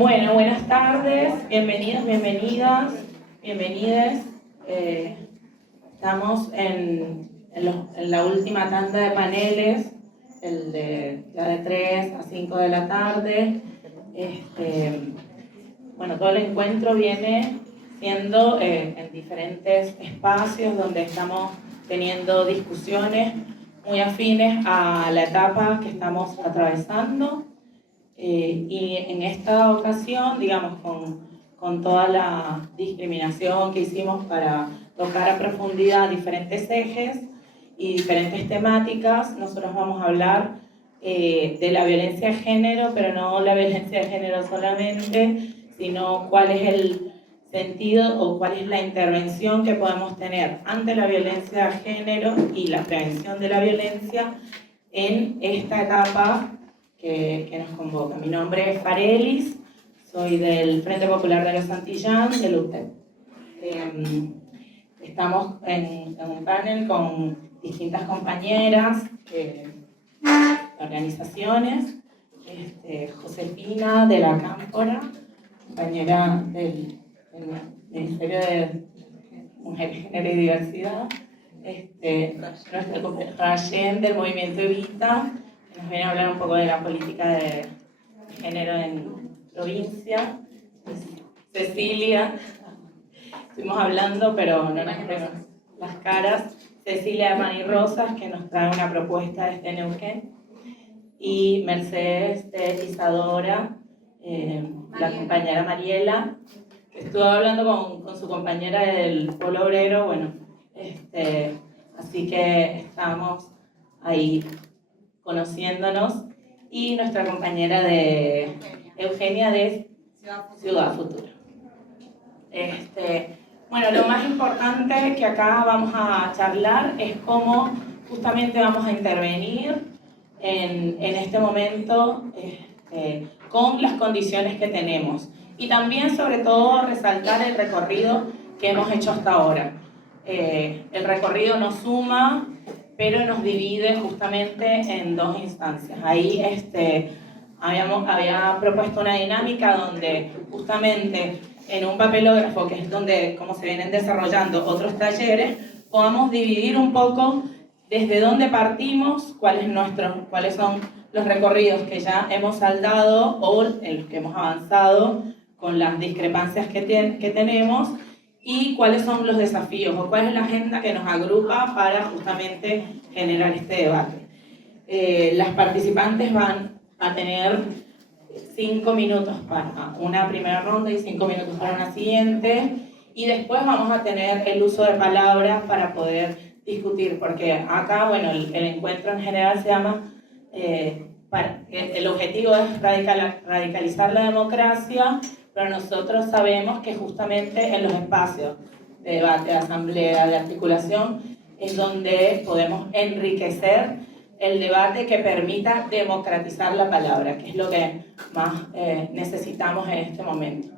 Bueno, buenas tardes, bienvenidos, bienvenidas, bienvenides. Estamos en la última tanda de paneles, ya de 3 a 5 de la tarde. Bueno, todo el encuentro viene siendo en diferentes espacios donde estamos teniendo discusiones muy afines a la etapa que estamos atravesando. Y en esta ocasión, digamos, con toda la discriminación que hicimos para tocar a profundidad diferentes ejes y diferentes temáticas, nosotros vamos a hablar de la violencia de género, pero no la violencia de género solamente, sino cuál es el sentido o cuál es la intervención que podemos tener ante la violencia de género y la prevención de la violencia en esta etapa que nos convoca. Mi nombre es Farelis, soy del Frente Popular de los Santillán, del UTEP. Estamos en un panel con distintas compañeras de organizaciones, Josefina de la Cámpora, compañera del Ministerio de Mujeres, Género y Diversidad, nuestra compañera Rayen del Movimiento Evita, nos viene a hablar un poco de la política de género en provincia. Cecilia, estuvimos hablando, pero no nos vemos las caras. Cecilia Mani Rosas, que nos trae una propuesta desde Neuquén. Y Mercedes de Isadora, la compañera Mariela, que estuvo hablando con su compañera del Polo Obrero. Bueno, así que estamos ahí conociéndonos, y nuestra compañera de Eugenia de Ciudad Futura. Bueno, lo más importante que acá vamos a charlar es cómo justamente vamos a intervenir en este momento con las condiciones que tenemos, y también sobre todo resaltar el recorrido que hemos hecho hasta ahora. El recorrido nos suma, pero nos divide justamente en dos instancias. Ahí había propuesto una dinámica donde justamente en un papelógrafo, que es donde como se vienen desarrollando otros talleres, podamos dividir un poco desde dónde partimos, cuáles son los recorridos que ya hemos saldado o en los que hemos avanzado con las discrepancias que tenemos, y cuáles son los desafíos o cuál es la agenda que nos agrupa para justamente generar este debate. Las participantes van a tener 5 minutos para una primera ronda y 5 minutos para una siguiente, y después vamos a tener el uso de palabras para poder discutir, porque acá, bueno, el encuentro en general se llama, el objetivo es radicalizar la democracia, pero nosotros sabemos que justamente en los espacios de debate, de asamblea, de articulación, es donde podemos enriquecer el debate que permita democratizar la palabra, que es lo que más necesitamos en este momento,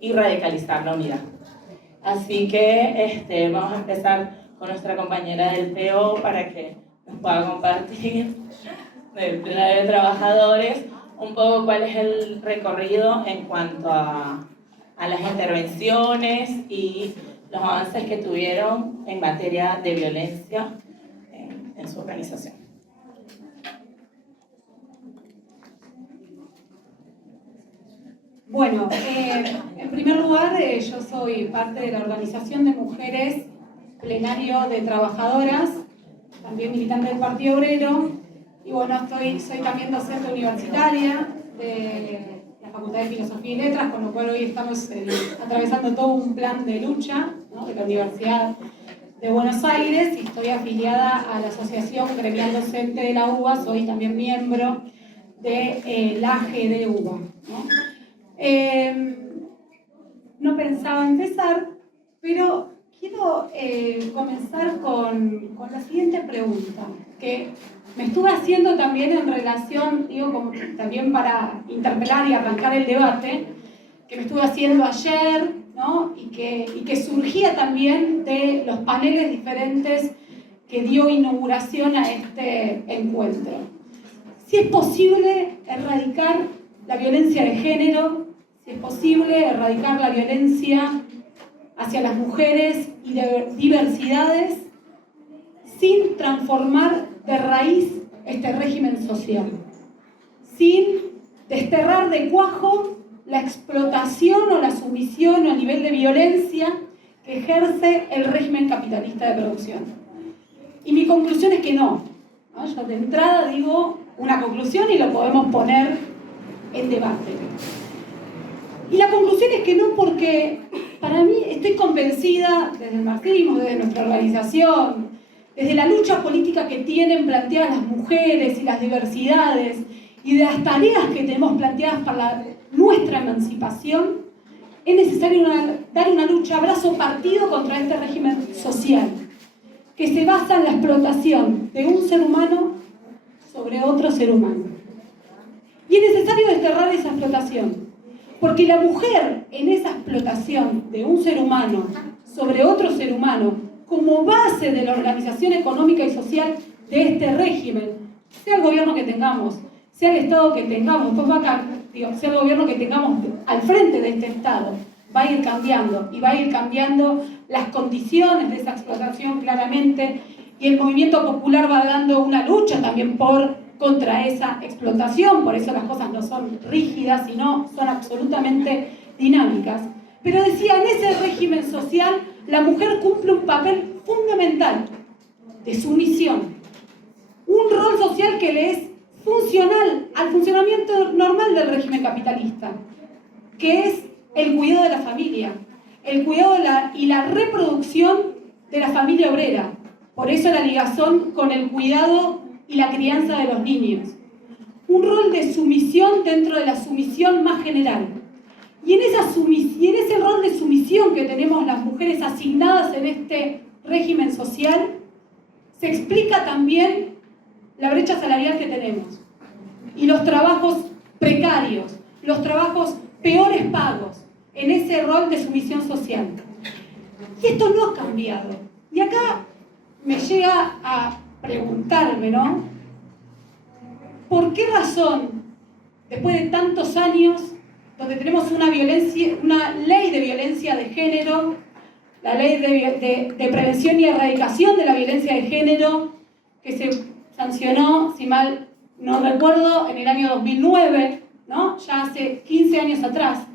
y radicalizar la unidad. Así que vamos a empezar con nuestra compañera del PO para que nos pueda compartir, del Plenario de Trabajadores, un poco cuál es el recorrido en cuanto a las intervenciones y los avances que tuvieron en materia de violencia en su organización. Bueno, en primer lugar, yo soy parte de la Organización de Mujeres Plenario de Trabajadoras, también militante del Partido Obrero, y bueno, soy también docente universitaria de la Facultad de Filosofía y Letras, con lo cual hoy estamos atravesando todo un plan de lucha, ¿no?, de la Universidad de Buenos Aires, y estoy afiliada a la Asociación Gremial Docente de la UBA, soy también miembro de la AG de UBA, ¿no? No pensaba empezar, pero quiero comenzar con la siguiente pregunta, que me estuve haciendo también en relación, como también para interpelar y arrancar el debate, que me estuve haciendo ayer, ¿no?, y que surgía también de los paneles diferentes que dio inauguración a este encuentro. Si es posible erradicar la violencia de género si es posible, erradicar la violencia hacia las mujeres y de diversidades sin transformar de raíz este régimen social, sin desterrar de cuajo la explotación o la sumisión o el nivel de violencia que ejerce el régimen capitalista de producción. Y mi conclusión es que no. Yo de entrada digo una conclusión y lo podemos poner en debate. Y la conclusión es que no, porque para mí estoy convencida desde el marxismo, desde nuestra organización, desde la lucha política que tienen planteadas las mujeres y las diversidades y de las tareas que tenemos planteadas para nuestra emancipación, es necesario dar una lucha a brazo partido contra este régimen social que se basa en la explotación de un ser humano sobre otro ser humano. Y es necesario desterrar esa explotación, porque la mujer en esa explotación de un ser humano sobre otro ser humano, como base de la organización económica y social de este régimen, sea el gobierno que tengamos, sea el Estado que tengamos, sea el gobierno que tengamos al frente de este Estado, va a ir cambiando, y va a ir cambiando las condiciones de esa explotación claramente, y el movimiento popular va dando una lucha también contra esa explotación. Por eso las cosas no son rígidas, sino son absolutamente dinámicas. Pero decía, en ese régimen social, la mujer cumple un papel fundamental de sumisión, un rol social que le es funcional al funcionamiento normal del régimen capitalista, que es el cuidado de la familia, el cuidado y la reproducción de la familia obrera. Por eso la ligazón con el cuidado y la crianza de los niños. Un rol de sumisión dentro de la sumisión más general. Y en ese rol de sumisión que tenemos las mujeres asignadas en este régimen social, se explica también la brecha salarial que tenemos. Y los trabajos precarios, los trabajos peores pagos, en ese rol de sumisión social. Y esto no ha cambiado. Y acá me llega a preguntarme, ¿no? ¿Por qué razón, después de tantos años, donde tenemos una ley de violencia de género, la ley de prevención y erradicación de la violencia de género, que se sancionó, si mal no recuerdo, en el año 2009, ¿no? Ya hace 15 años atrás?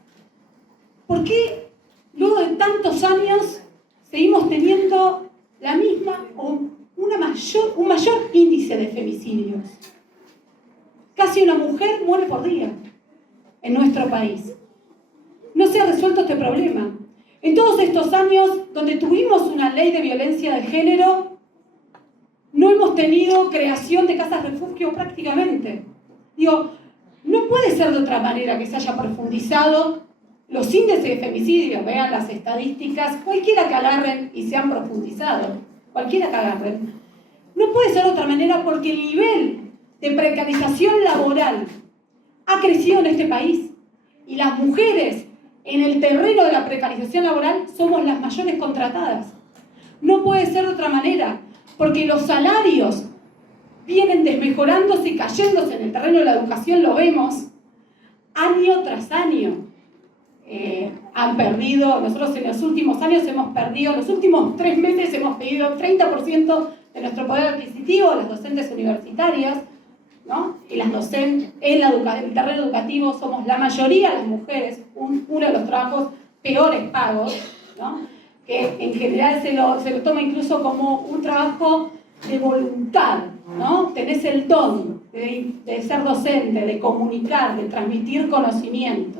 ¿Por qué luego de tantos años seguimos teniendo la misma o un mayor índice de femicidios? Casi una mujer muere por día en nuestro país. No se ha resuelto este problema. En todos estos años donde tuvimos una ley de violencia de género, no hemos tenido creación de casas refugio prácticamente. Digo, no puede ser de otra manera que se haya profundizado los índices de femicidios. Vean las estadísticas, cualquiera que agarren, y se han profundizado, cualquiera que agarren. No puede ser de otra manera porque el nivel de precarización laboral ha crecido en este país, y las mujeres en el terreno de la precarización laboral somos las mayores contratadas. No puede ser de otra manera, porque los salarios vienen desmejorándose y cayéndose en el terreno de la educación, lo vemos, año tras año. Han perdido, nosotros en los últimos años hemos perdido, los últimos 3 meses hemos perdido 30% de nuestro poder adquisitivo, las docentes universitarias, ¿no? Y las docentes en el terreno educativo somos la mayoría las mujeres, uno de los trabajos peores pagos, ¿no? Que en general se lo toma incluso como un trabajo de voluntad, ¿no? Tenés el don de ser docente, de comunicar, de transmitir conocimiento.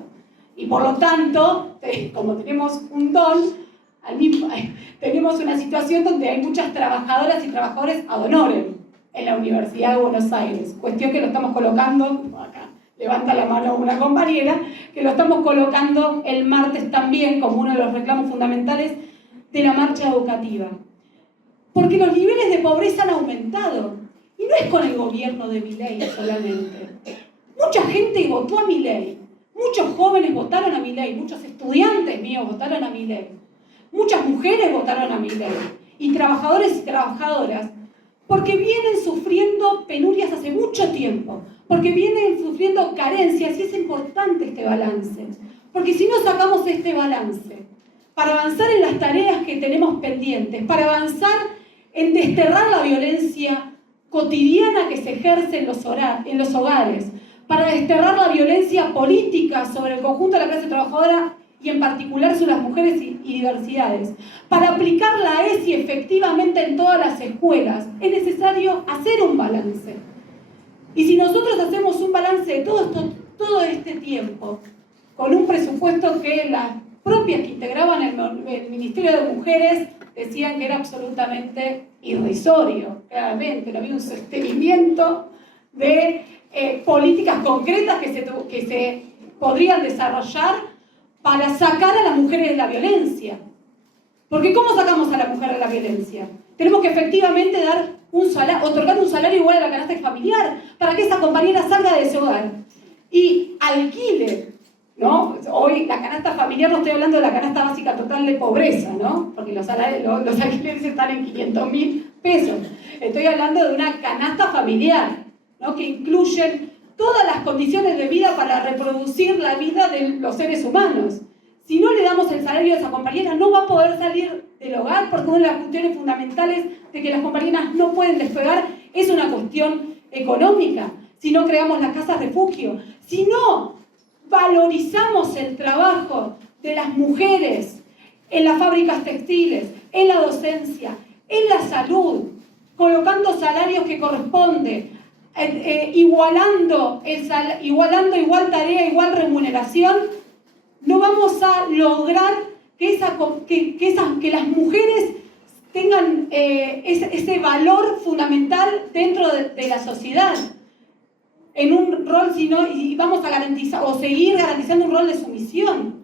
Y por lo tanto, como tenemos un don, tenemos una situación donde hay muchas trabajadoras y trabajadores ad honorem en la Universidad de Buenos Aires. Cuestión que lo estamos colocando, acá levanta la mano una compañera, que lo estamos colocando el martes también como uno de los reclamos fundamentales de la marcha educativa. Porque los niveles de pobreza han aumentado. Y no es con el gobierno de Milei solamente. Mucha gente votó a Milei. Muchos jóvenes votaron a Milei. Muchos estudiantes míos votaron a Milei. Muchas mujeres votaron a Milei. Y trabajadores y trabajadoras. Porque vienen sufriendo penurias hace mucho tiempo. Porque vienen sufriendo carencias. Y es importante este balance. Porque si no sacamos este balance, para avanzar en las tareas que tenemos pendientes, para avanzar en desterrar la violencia cotidiana que se ejerce en los hogares, para desterrar la violencia política sobre el conjunto de la clase trabajadora y en particular sobre las mujeres y diversidades, para aplicar la ESI efectivamente en todas las escuelas, es necesario hacer un balance. Y si nosotros hacemos un balance de todo este tiempo, con un presupuesto que las propias que integraban el Ministerio de Mujeres decían que era absolutamente irrisorio, claramente, no había un sostenimiento de políticas concretas que se podrían desarrollar para sacar a las mujeres de la violencia. Porque ¿cómo sacamos a la mujer de la violencia? Tenemos que efectivamente otorgar un salario igual a la canasta familiar para que esa compañera salga de ese hogar y alquile, ¿no? Hoy la canasta familiar, no estoy hablando de la canasta básica total de pobreza, ¿no? Porque los alquileres están en 500.000 pesos. Estoy hablando de una canasta familiar, ¿no? Que incluyen todas las condiciones de vida para reproducir la vida de los seres humanos. Si no le damos el salario a esa compañera, no va a poder salir del hogar, porque una de las cuestiones fundamentales de que las compañeras no pueden despegar es una cuestión económica. Si no creamos las casas refugio, si no valorizamos el trabajo de las mujeres en las fábricas textiles, en la docencia, en la salud, colocando salarios que corresponden, igualando igual tarea, igual remuneración, no vamos a lograr que las mujeres tengan ese valor fundamental dentro de la sociedad, en un rol, y vamos a garantizar o seguir garantizando un rol de sumisión.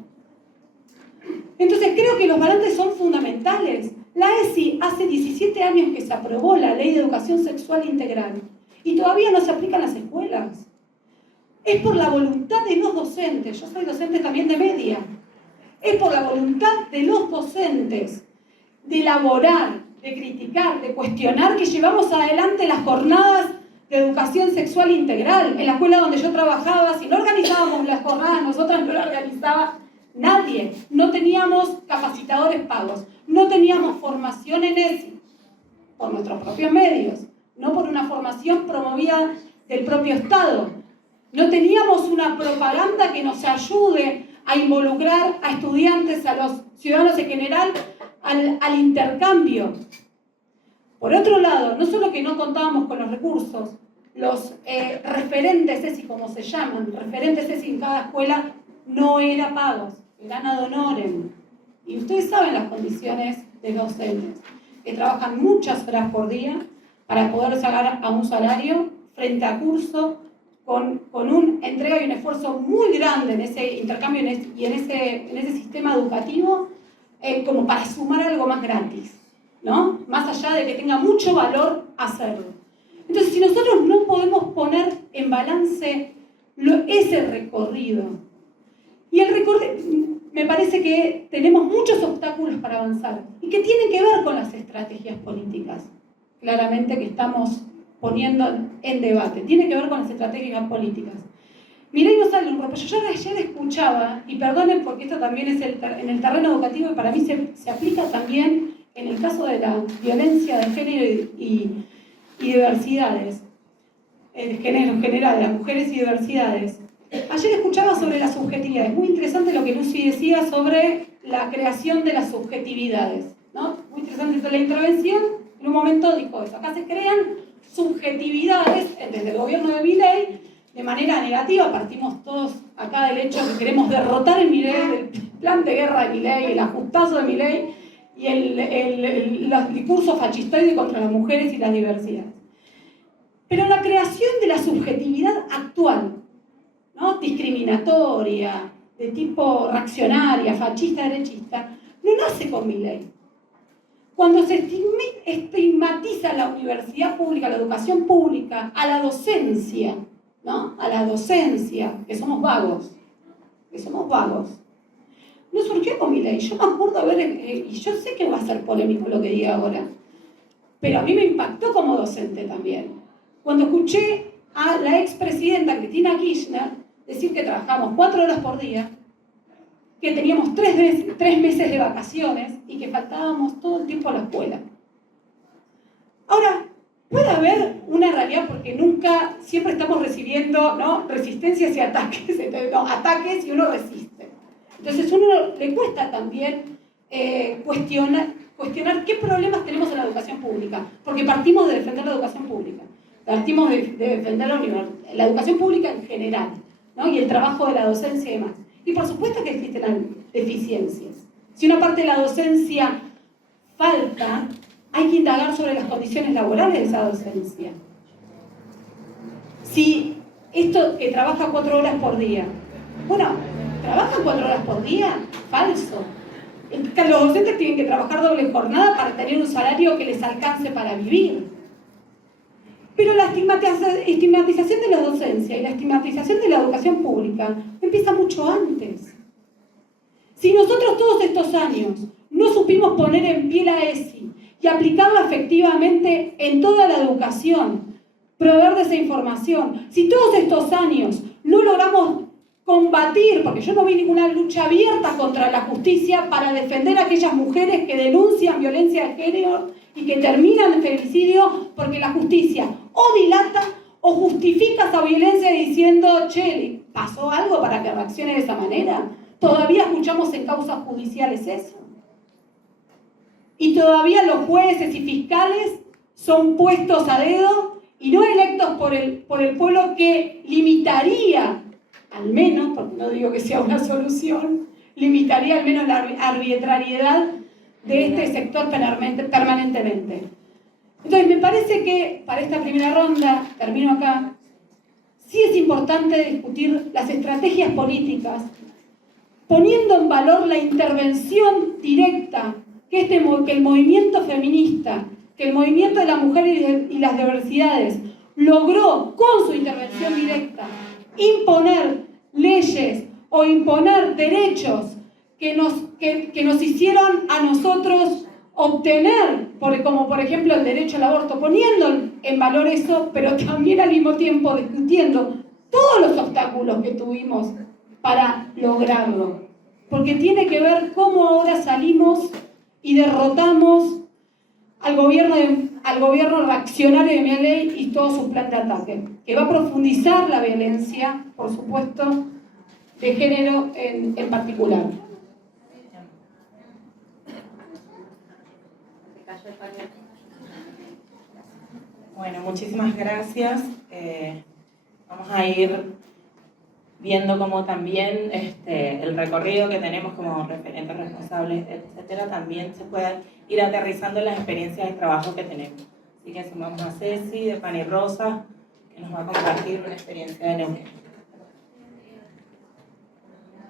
Entonces creo que los balances son fundamentales. La ESI hace 17 años que se aprobó la Ley de Educación Sexual Integral y todavía no se aplica en las escuelas. Es por la voluntad de los docentes. Yo soy docente también de media. Es por la voluntad de los docentes de elaborar, de criticar, de cuestionar, que llevamos adelante las jornadas de educación sexual integral. En la escuela donde yo trabajaba, si no organizábamos las jornadas, nosotras no las organizaba nadie. No teníamos capacitadores pagos, no teníamos formación en ESI por nuestros propios medios, no por una formación promovida del propio Estado. No teníamos una propaganda que nos ayude a involucrar a estudiantes, a los ciudadanos en general, al intercambio. Por otro lado, no solo que no contábamos con los recursos, los referentes ESI, como se llaman, referentes ESI en cada escuela, no eran pagos, eran ad honorem. Y ustedes saben las condiciones de docentes, que trabajan muchas horas por día para poder llegar a un salario frente a curso, con una entrega y un esfuerzo muy grande en ese intercambio y en ese sistema educativo, como para sumar algo más gratis, ¿no? Más allá de que tenga mucho valor hacerlo. Entonces, si nosotros no podemos poner en balance ese recorrido, y el recorrido, me parece que tenemos muchos obstáculos para avanzar, y que tienen que ver con las estrategias políticas, claramente que estamos poniendo en debate, tiene que ver con las estrategias políticas. Mireille no sale un ropa. Yo ayer escuchaba, y perdonen porque esto también es en el terreno educativo y para mí se aplica también en el caso de la violencia de género y diversidades, de género en general, de las mujeres y diversidades. Ayer escuchaba sobre las subjetividades. Muy interesante lo que Lucy decía sobre la creación de las subjetividades, ¿no? Muy interesante la intervención. En un momento dijo eso. Acá se crean subjetividades desde el gobierno de Milei de manera negativa. Partimos todos acá del hecho que queremos derrotar a Milei, del plan de guerra de Milei, el ajustazo de Milei y el discurso fascistoide contra las mujeres y las diversidades. Pero la creación de la subjetividad actual, ¿no? Discriminatoria, de tipo reaccionaria, fascista, derechista, no nace con Milei. Cuando se estigmatiza la universidad pública, la educación pública, a la docencia, ¿no? A la docencia, que somos vagos, no surgió con Milei. Yo me acuerdo y yo sé que va a ser polémico lo que diga ahora, pero a mí me impactó como docente también. Cuando escuché a la expresidenta Cristina Kirchner decir que trabajamos 4 horas por día, que teníamos 3 meses de vacaciones y que faltábamos todo el tiempo a la escuela. Ahora, puede haber una realidad porque nunca, siempre estamos recibiendo, ¿no?, resistencias y ataques, ataques y uno resiste. Entonces a uno le cuesta también cuestionar qué problemas tenemos en la educación pública, porque partimos de defender la educación pública, partimos de defender la educación pública en general, ¿no?, y el trabajo de la docencia y demás. Y por supuesto que existen deficiencias. Si una parte de la docencia falta, hay que indagar sobre las condiciones laborales de esa docencia. Si esto que trabaja 4 horas por día, bueno, ¿trabajan 4 horas por día? Falso. Los docentes tienen que trabajar doble jornada para tener un salario que les alcance para vivir. Pero la estigmatización de la docencia y la estigmatización de la educación pública empieza mucho antes. Si nosotros todos estos años no supimos poner en pie la ESI y aplicarla efectivamente en toda la educación, proveer de esa información, si todos estos años no logramos combatir, porque yo no vi ninguna lucha abierta contra la justicia para defender a aquellas mujeres que denuncian violencia de género y que terminan en femicidio porque la justicia o dilata o justifica esa violencia diciendo, che, ¿pasó algo para que reaccione de esa manera? Todavía escuchamos en causas judiciales eso. Y todavía los jueces y fiscales son puestos a dedo y no electos por el pueblo, que limitaría, al menos, porque no digo que sea una solución, limitaría al menos la arbitrariedad de este sector permanentemente. Entonces, me parece que para esta primera ronda, termino acá, sí es importante discutir las estrategias políticas, poniendo en valor la intervención directa que el movimiento feminista, que el movimiento de las mujeres y las diversidades logró con su intervención directa imponer leyes o imponer derechos que nos hicieron a nosotros obtener, como por ejemplo el derecho al aborto, poniendo en valor eso, pero también al mismo tiempo discutiendo todos los obstáculos que tuvimos para lograrlo. Porque tiene que ver cómo ahora salimos y derrotamos al gobierno reaccionario de Milei y todo su plan de ataque, que va a profundizar la violencia, por supuesto, de género en particular. Bueno, muchísimas gracias. Vamos a ir viendo cómo también el recorrido que tenemos como referentes responsables, etcétera, también se puede ir aterrizando en las experiencias de trabajo que tenemos. Así que sumamos a Ceci de Pan y Rosa, que nos va a compartir una experiencia de Neuquén.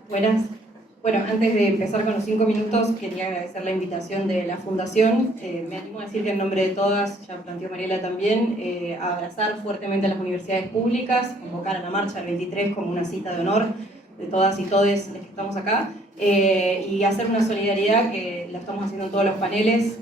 Buenas. Bueno, antes de empezar con los 5 minutos, quería agradecer la invitación de la Fundación. Me animo a decir que en nombre de todas, ya planteó Mariela también, a abrazar fuertemente a las universidades públicas, convocar a la marcha del 23 como una cita de honor de todas y todes los que estamos acá, y hacer una solidaridad que la estamos haciendo en todos los paneles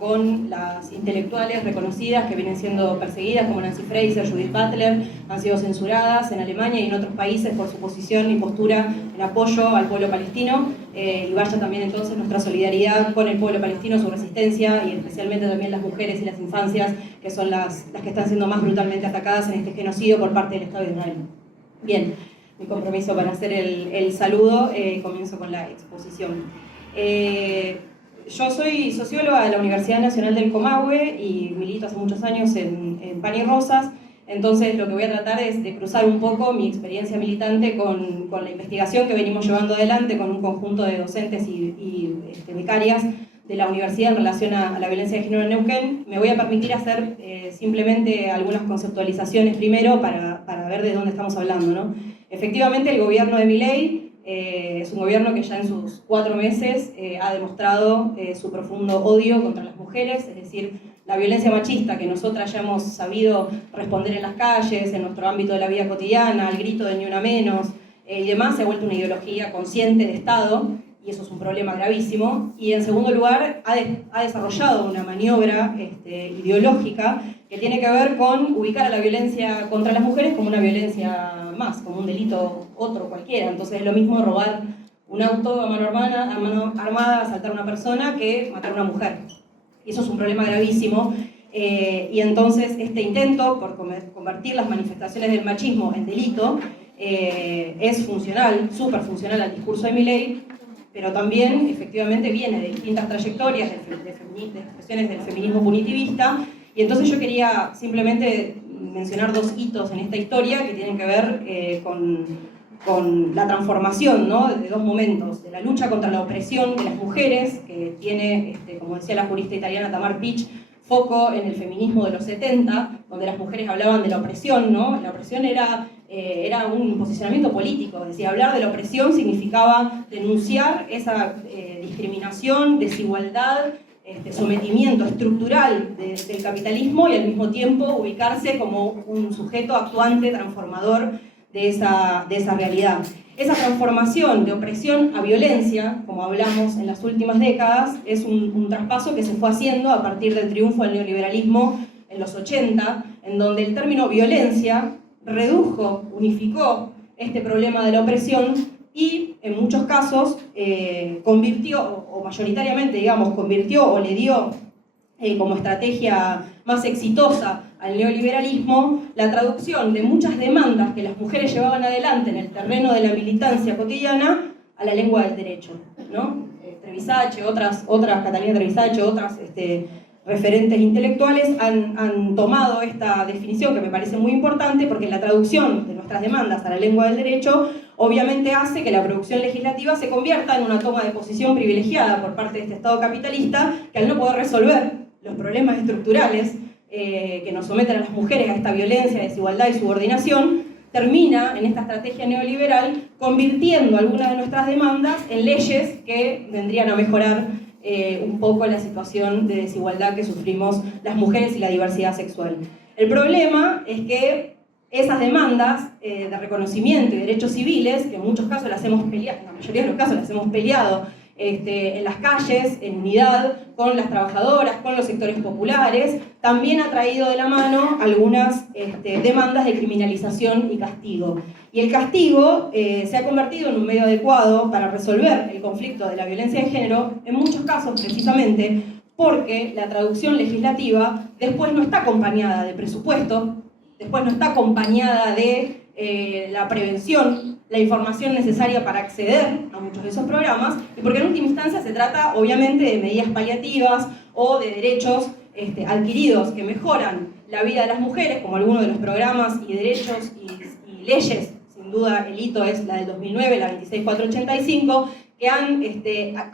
con las intelectuales reconocidas que vienen siendo perseguidas, como Nancy Fraser, Judith Butler, han sido censuradas en Alemania y en otros países por su posición y postura en apoyo al pueblo palestino, y vaya también entonces nuestra solidaridad con el pueblo palestino, su resistencia, y especialmente también las mujeres y las infancias, que son las que están siendo más brutalmente atacadas en este genocidio por parte del Estado de Israel. Bien, mi compromiso para hacer el saludo, comienzo con la exposición. Yo soy socióloga de la Universidad Nacional del Comahue y milito hace muchos años en Pan y Rosas. Entonces lo que voy a tratar es de cruzar un poco mi experiencia militante con la investigación que venimos llevando adelante con un conjunto de docentes y becarias de la universidad en relación a la violencia de género en Neuquén. Me voy a permitir hacer simplemente algunas conceptualizaciones primero para ver de dónde estamos hablando, ¿no? Efectivamente, el gobierno de Milei es un gobierno que ya en sus 4 meses ha demostrado su profundo odio contra las mujeres, es decir, la violencia machista que nosotras ya hemos sabido responder en las calles, en nuestro ámbito de la vida cotidiana, al grito de ni una menos y demás, se ha vuelto una ideología consciente de Estado, y eso es un problema gravísimo. Y en segundo lugar, ha desarrollado una maniobra ideológica que tiene que ver con ubicar a la violencia contra las mujeres como una violencia más, como un delito otro cualquiera. Entonces es lo mismo robar un auto a mano armada a asaltar a una persona que matar a una mujer. Y eso es un problema gravísimo. Y entonces este intento por convertir las manifestaciones del machismo en delito es funcional, súper funcional al discurso de Milei, pero también efectivamente viene de distintas trayectorias, de expresiones del feminismo punitivista. Y entonces yo quería simplemente mencionar dos hitos en esta historia que tienen que ver con la transformación, ¿no?, de dos momentos, de la lucha contra la opresión de las mujeres, que tiene, como decía la jurista italiana Tamar Pich, foco en el feminismo de los 70, donde las mujeres hablaban de la opresión, ¿no? La opresión era un posicionamiento político, es decir, hablar de la opresión significaba denunciar esa discriminación, desigualdad, sometimiento estructural del capitalismo y al mismo tiempo ubicarse como un sujeto actuante, transformador de esa realidad. Esa transformación de opresión a violencia, como hablamos en las últimas décadas, es un traspaso que se fue haciendo a partir del triunfo del neoliberalismo en los 80, en donde el término violencia redujo, unificó este problema de la opresión y en muchos casos convirtió, o mayoritariamente, digamos, convirtió o le dio como estrategia más exitosa al neoliberalismo la traducción de muchas demandas que las mujeres llevaban adelante en el terreno de la militancia cotidiana a la lengua del derecho, ¿no? Trevisache, Catalina Trevisache, otras referentes intelectuales han tomado esta definición que me parece muy importante, porque la traducción de nuestras demandas a la lengua del derecho obviamente hace que la producción legislativa se convierta en una toma de posición privilegiada por parte de este Estado capitalista, que al no poder resolver los problemas estructurales que nos someten a las mujeres a esta violencia, desigualdad y subordinación, termina en esta estrategia neoliberal convirtiendo algunas de nuestras demandas en leyes que vendrían a mejorar un poco la situación de desigualdad que sufrimos las mujeres y la diversidad sexual. El problema es que esas demandas de reconocimiento y derechos civiles, que en muchos casos las hemos peleado, en la mayoría de los casos las hemos peleado en las calles, en unidad con las trabajadoras, con los sectores populares, también ha traído de la mano algunas demandas de criminalización y castigo. Y el castigo se ha convertido en un medio adecuado para resolver el conflicto de la violencia de género, en muchos casos precisamente porque la traducción legislativa después no está acompañada de presupuesto, después no está acompañada de la prevención, la información necesaria para acceder a muchos de esos programas, y porque en última instancia se trata obviamente de medidas paliativas o de derechos adquiridos que mejoran la vida de las mujeres, como algunos de los programas y derechos y leyes. Sin duda el hito es la del 2009, la 26485, que han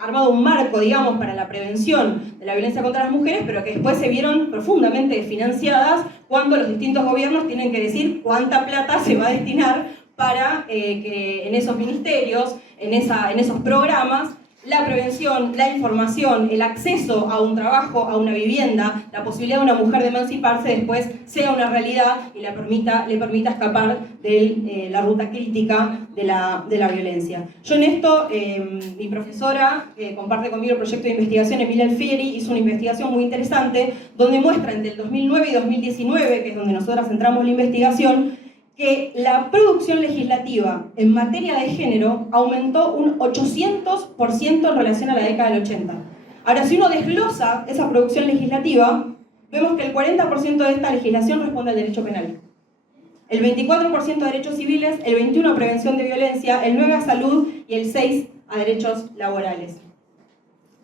armado un marco, digamos, para la prevención de la violencia contra las mujeres, pero que después se vieron profundamente desfinanciadas cuando los distintos gobiernos tienen que decir cuánta plata se va a destinar para que en esos ministerios, en esos programas, la prevención, la información, el acceso a un trabajo, a una vivienda, la posibilidad de una mujer de emanciparse después sea una realidad y le permita escapar de la ruta crítica de la violencia. Yo en esto, mi profesora, que comparte conmigo el proyecto de investigación, Emilia Alfieri, hizo una investigación muy interesante donde muestra entre el 2009 y 2019, que es donde nosotras entramos en la investigación, que la producción legislativa en materia de género aumentó un 800% en relación a la década del 80. Ahora, si uno desglosa esa producción legislativa, vemos que el 40% de esta legislación responde al derecho penal, el 24% a derechos civiles, el 21% a prevención de violencia, el 9% a salud y el 6% a derechos laborales.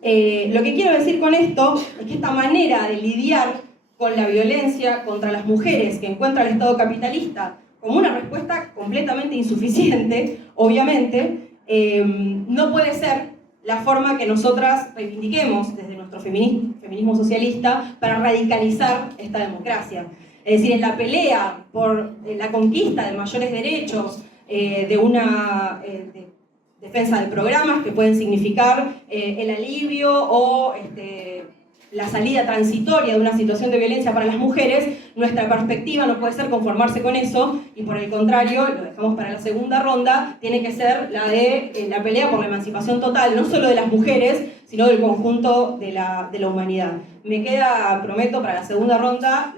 Lo que quiero decir con esto es que esta manera de lidiar con la violencia contra las mujeres que encuentra el Estado capitalista como una respuesta completamente insuficiente, obviamente, no puede ser la forma que nosotras reivindiquemos desde nuestro feminismo socialista para radicalizar esta democracia. Es decir, en la pelea por la conquista de mayores derechos, de una defensa de programas que pueden significar el alivio o la salida transitoria de una situación de violencia para las mujeres, nuestra perspectiva no puede ser conformarse con eso, y por el contrario, lo dejamos para la segunda ronda, tiene que ser la de la pelea por la emancipación total, no solo de las mujeres, sino del conjunto de la humanidad. Me queda, prometo, para la segunda ronda,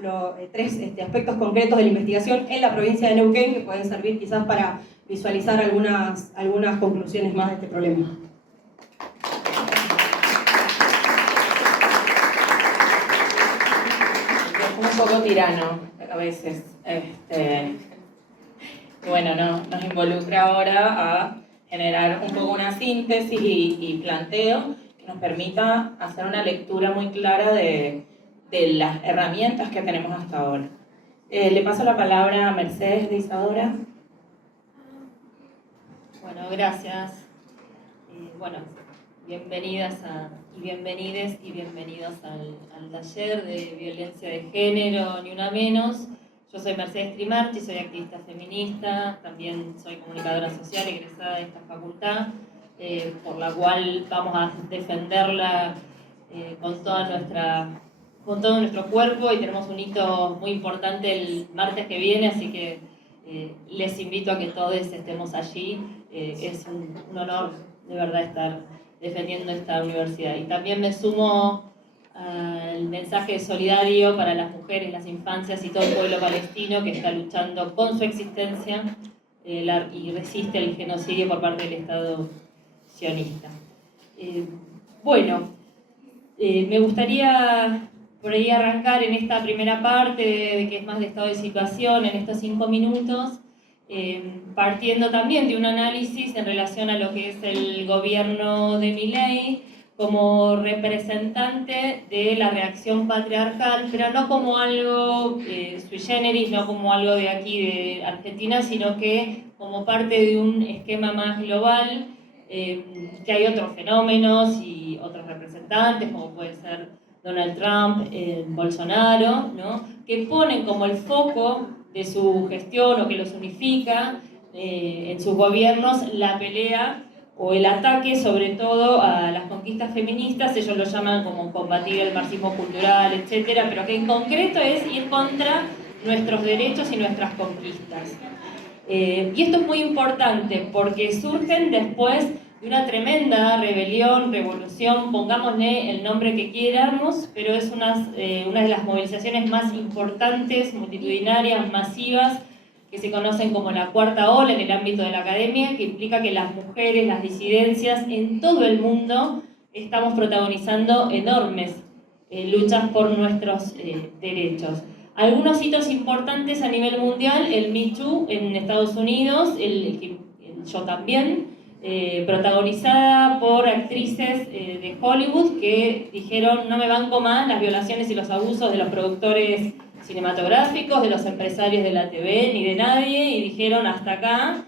tres aspectos concretos de la investigación en la provincia de Neuquén, que pueden servir quizás para visualizar algunas conclusiones más de este problema. Un poco tirano a veces. Bueno, nos involucra ahora a generar un poco una síntesis y planteo que nos permita hacer una lectura muy clara de las herramientas que tenemos hasta ahora. Le paso la palabra a Mercedes de Isadora. Bueno, gracias. Bueno, bienvenidas y bienvenidos al taller de violencia de género, ni una menos. Yo soy Mercedes Trimarchi, soy activista feminista, también soy comunicadora social egresada de esta facultad, por la cual vamos a defenderla con todo nuestro cuerpo, y tenemos un hito muy importante el martes que viene, así que les invito a que todos estemos allí. Es un honor de verdad estar defendiendo esta universidad. Y también me sumo al mensaje solidario para las mujeres, las infancias y todo el pueblo palestino que está luchando con su existencia y resiste el genocidio por parte del Estado sionista. Me gustaría por ahí arrancar en esta primera parte, de que es más de estado de situación, en estos 5 minutos, partiendo también de un análisis en relación a lo que es el gobierno de Milei como representante de la reacción patriarcal, pero no como algo sui generis, no como algo de aquí de Argentina, sino que como parte de un esquema más global, que hay otros fenómenos y otros representantes, como puede ser Donald Trump, Bolsonaro, ¿no?, que ponen como el foco de su gestión o que los unifica en sus gobiernos la pelea o el ataque sobre todo a las conquistas feministas. Ellos lo llaman como combatir el marxismo cultural, etcétera, pero que en concreto es ir contra nuestros derechos y nuestras conquistas. Y esto es muy importante porque surgen después de una tremenda rebelión, revolución, pongámosle el nombre que quieramos, pero es una de las movilizaciones más importantes, multitudinarias, masivas, que se conocen como la cuarta ola en el ámbito de la academia, que implica que las mujeres, las disidencias en todo el mundo estamos protagonizando enormes luchas por nuestros derechos. Algunos hitos importantes a nivel mundial: el Me Too en Estados Unidos, el Yo También, protagonizada por actrices de Hollywood que dijeron: no me banco más las violaciones y los abusos de los productores cinematográficos, de los empresarios de la TV, ni de nadie, y dijeron hasta acá,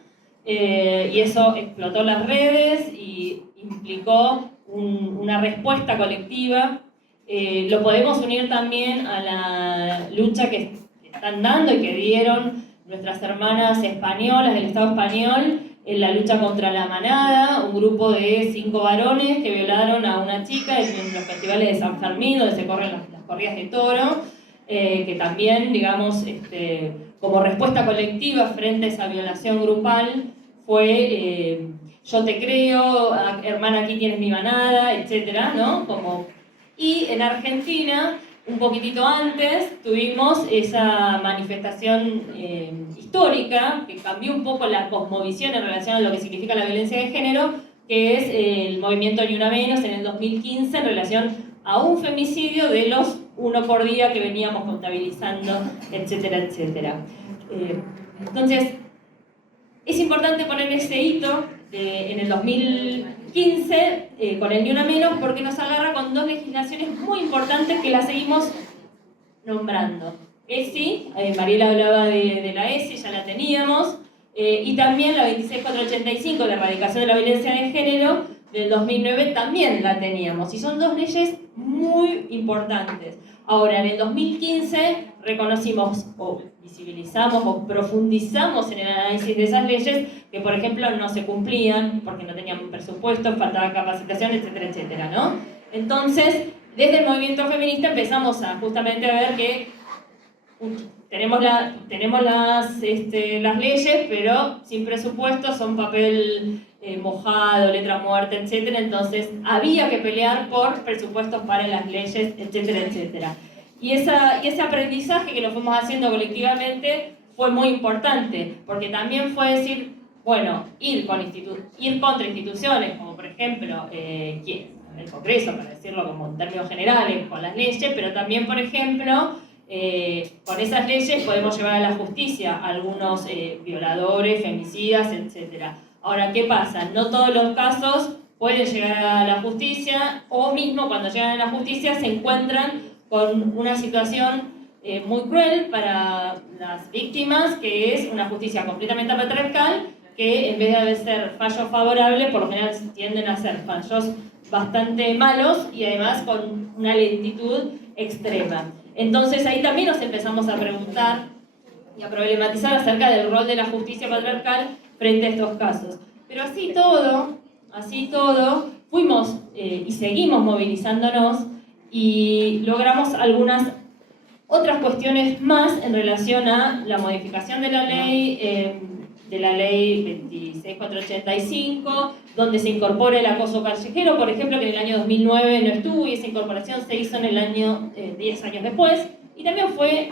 y eso explotó las redes y implicó una respuesta colectiva. Lo podemos unir también a la lucha que están dando y que dieron nuestras hermanas españolas del Estado español en la lucha contra la manada, un grupo de 5 varones que violaron a una chica en los festivales de San Fermín, donde se corren las corridas de toro, que también, digamos, como respuesta colectiva frente a esa violación grupal fue yo te creo, hermana, aquí tienes mi manada, etcétera, ¿no? Y en Argentina, un poquitito antes, tuvimos esa manifestación histórica que cambió un poco la cosmovisión en relación a lo que significa la violencia de género, que es el movimiento Ni Una Menos en el 2015 en relación a un femicidio de los 1 por día que veníamos contabilizando, etcétera, etcétera. Entonces, es importante poner ese hito en el 2015 con el Ni Una Menos, porque nos agarra con 2 legislaciones muy importantes que las seguimos nombrando. ESI, Mariela hablaba de la ESI, ya la teníamos, y también la 26485 de erradicación de la violencia de género del 2009 también la teníamos, y son 2 leyes muy importantes. Ahora, en el 2015 reconocimos o visibilizamos o profundizamos en el análisis de esas leyes que, por ejemplo, no se cumplían porque no tenían presupuesto, faltaba capacitación, etcétera, etcétera, ¿no? Entonces, desde el movimiento feminista empezamos a justamente a ver que tenemos las leyes, pero sin presupuesto, son papel mojado, letra muerta, etcétera. Entonces había que pelear por presupuestos para las leyes, etcétera, etcétera. Y ese aprendizaje que lo fuimos haciendo colectivamente fue muy importante, porque también fue decir, bueno, ir contra instituciones, como por ejemplo el Congreso, para decirlo como en términos generales, con las leyes, pero también, por ejemplo, con esas leyes podemos llevar a la justicia a algunos violadores, femicidas, etc. Ahora, ¿qué pasa? No todos los casos pueden llegar a la justicia, o mismo cuando llegan a la justicia se encuentran con una situación muy cruel para las víctimas, que es una justicia completamente patriarcal, que en vez de ser fallos favorables, por lo general tienden a ser fallos bastante malos y además con una lentitud extrema. Entonces ahí también nos empezamos a preguntar y a problematizar acerca del rol de la justicia patriarcal frente a estos casos. Pero así todo, fuimos y seguimos movilizándonos y logramos algunas otras cuestiones más en relación a la modificación de la ley 26485, donde se incorpora el acoso callejero, por ejemplo, que en el año 2009 no estuvo, y esa incorporación se hizo en el año 10 años después, y también fue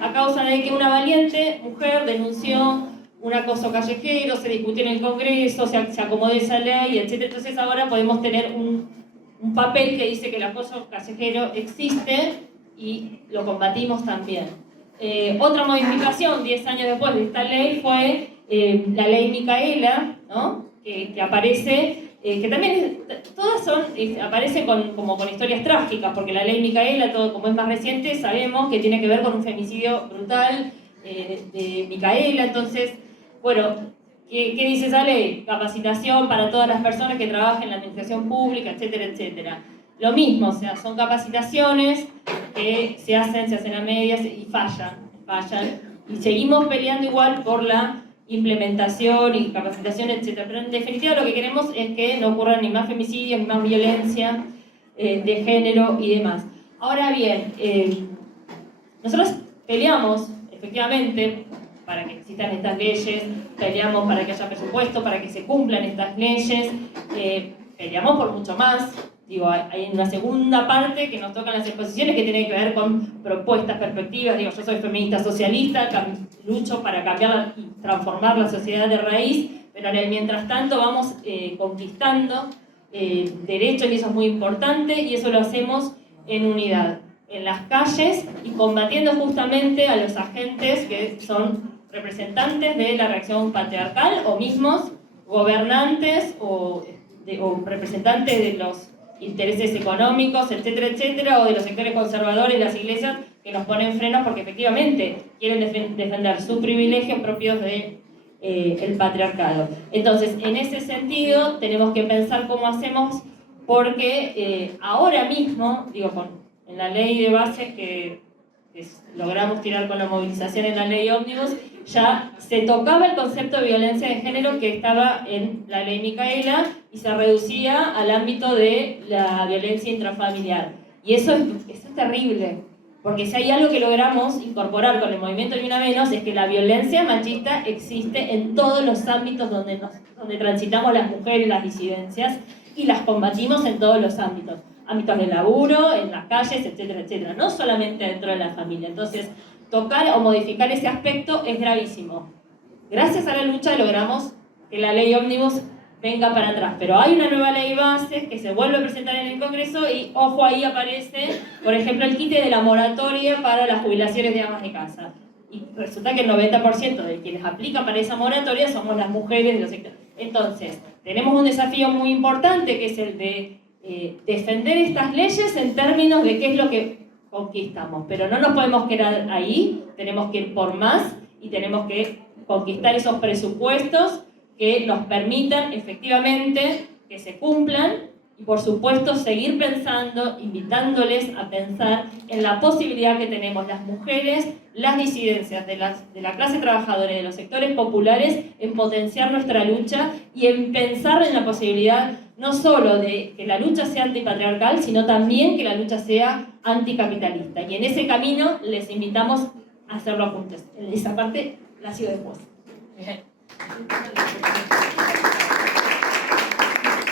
a causa de que una valiente mujer denunció un acoso callejero, se discutió en el Congreso, se acomodó esa ley, etc. Entonces ahora podemos tener un papel que dice que el acoso callejero existe y lo combatimos también. Otra modificación 10 años después de esta ley fue la ley Micaela, ¿no? que aparece, que también todas aparecen como con historias trágicas, porque la ley Micaela, todo como es más reciente, sabemos que tiene que ver con un femicidio brutal de Micaela. Entonces, bueno, ¿qué dice esa ley? Capacitación para todas las personas que trabajan en la administración pública, etcétera, etcétera. Lo mismo, o sea, son capacitaciones que se hacen a medias y fallan. Y seguimos peleando igual por la implementación y capacitación, etc. Pero en definitiva lo que queremos es que no ocurran ni más femicidios, ni más violencia de género y demás. Ahora bien, nosotros peleamos efectivamente para que existan estas leyes, peleamos para que haya presupuesto, para que se cumplan estas leyes, peleamos por mucho más. Digo, hay una segunda parte que nos tocan las exposiciones que tiene que ver con propuestas, perspectivas. Digo, yo soy feminista socialista, lucho para cambiar y transformar la sociedad de raíz, pero en el mientras tanto vamos conquistando derechos, y eso es muy importante, y eso lo hacemos en unidad, en las calles, y combatiendo justamente a los agentes que son representantes de la reacción patriarcal, o mismos gobernantes o representantes de los intereses económicos, etcétera, etcétera, o de los sectores conservadores, las iglesias, que nos ponen frenos porque efectivamente quieren defender sus privilegios propios del patriarcado. Entonces, en ese sentido, tenemos que pensar cómo hacemos, porque ahora mismo, digo, en la ley de bases que logramos tirar con la movilización en la ley ómnibus, ya se tocaba el concepto de violencia de género que estaba en la ley Micaela y se reducía al ámbito de la violencia intrafamiliar. Y eso es terrible, porque si hay algo que logramos incorporar con el movimiento Ni Una Menos es que la violencia machista existe en todos los ámbitos donde transitamos las mujeres, las disidencias, y las combatimos en todos los ámbitos de laburo, en las calles, etcétera, etcétera, no solamente dentro de la familia. Entonces, tocar o modificar ese aspecto es gravísimo. Gracias a la lucha logramos que la ley ómnibus venga para atrás, pero hay una nueva ley base que se vuelve a presentar en el Congreso y, ojo, ahí aparece, por ejemplo, el quite de la moratoria para las jubilaciones de amas de casa. Y resulta que el 90% de quienes aplican para esa moratoria somos las mujeres de los sectores. Entonces, tenemos un desafío muy importante, que es el de defender estas leyes en términos de qué es lo que conquistamos, pero no nos podemos quedar ahí, tenemos que ir por más y tenemos que conquistar esos presupuestos que nos permitan efectivamente que se cumplan, y por supuesto seguir pensando, invitándoles a pensar en la posibilidad que tenemos las mujeres, las disidencias de la clase trabajadora y de los sectores populares en potenciar nuestra lucha y en pensar en la posibilidad no solo de que la lucha sea antipatriarcal, sino también que la lucha sea anticapitalista. Y en ese camino les invitamos a hacerlo juntos. En esa parte la sigo después. Bien.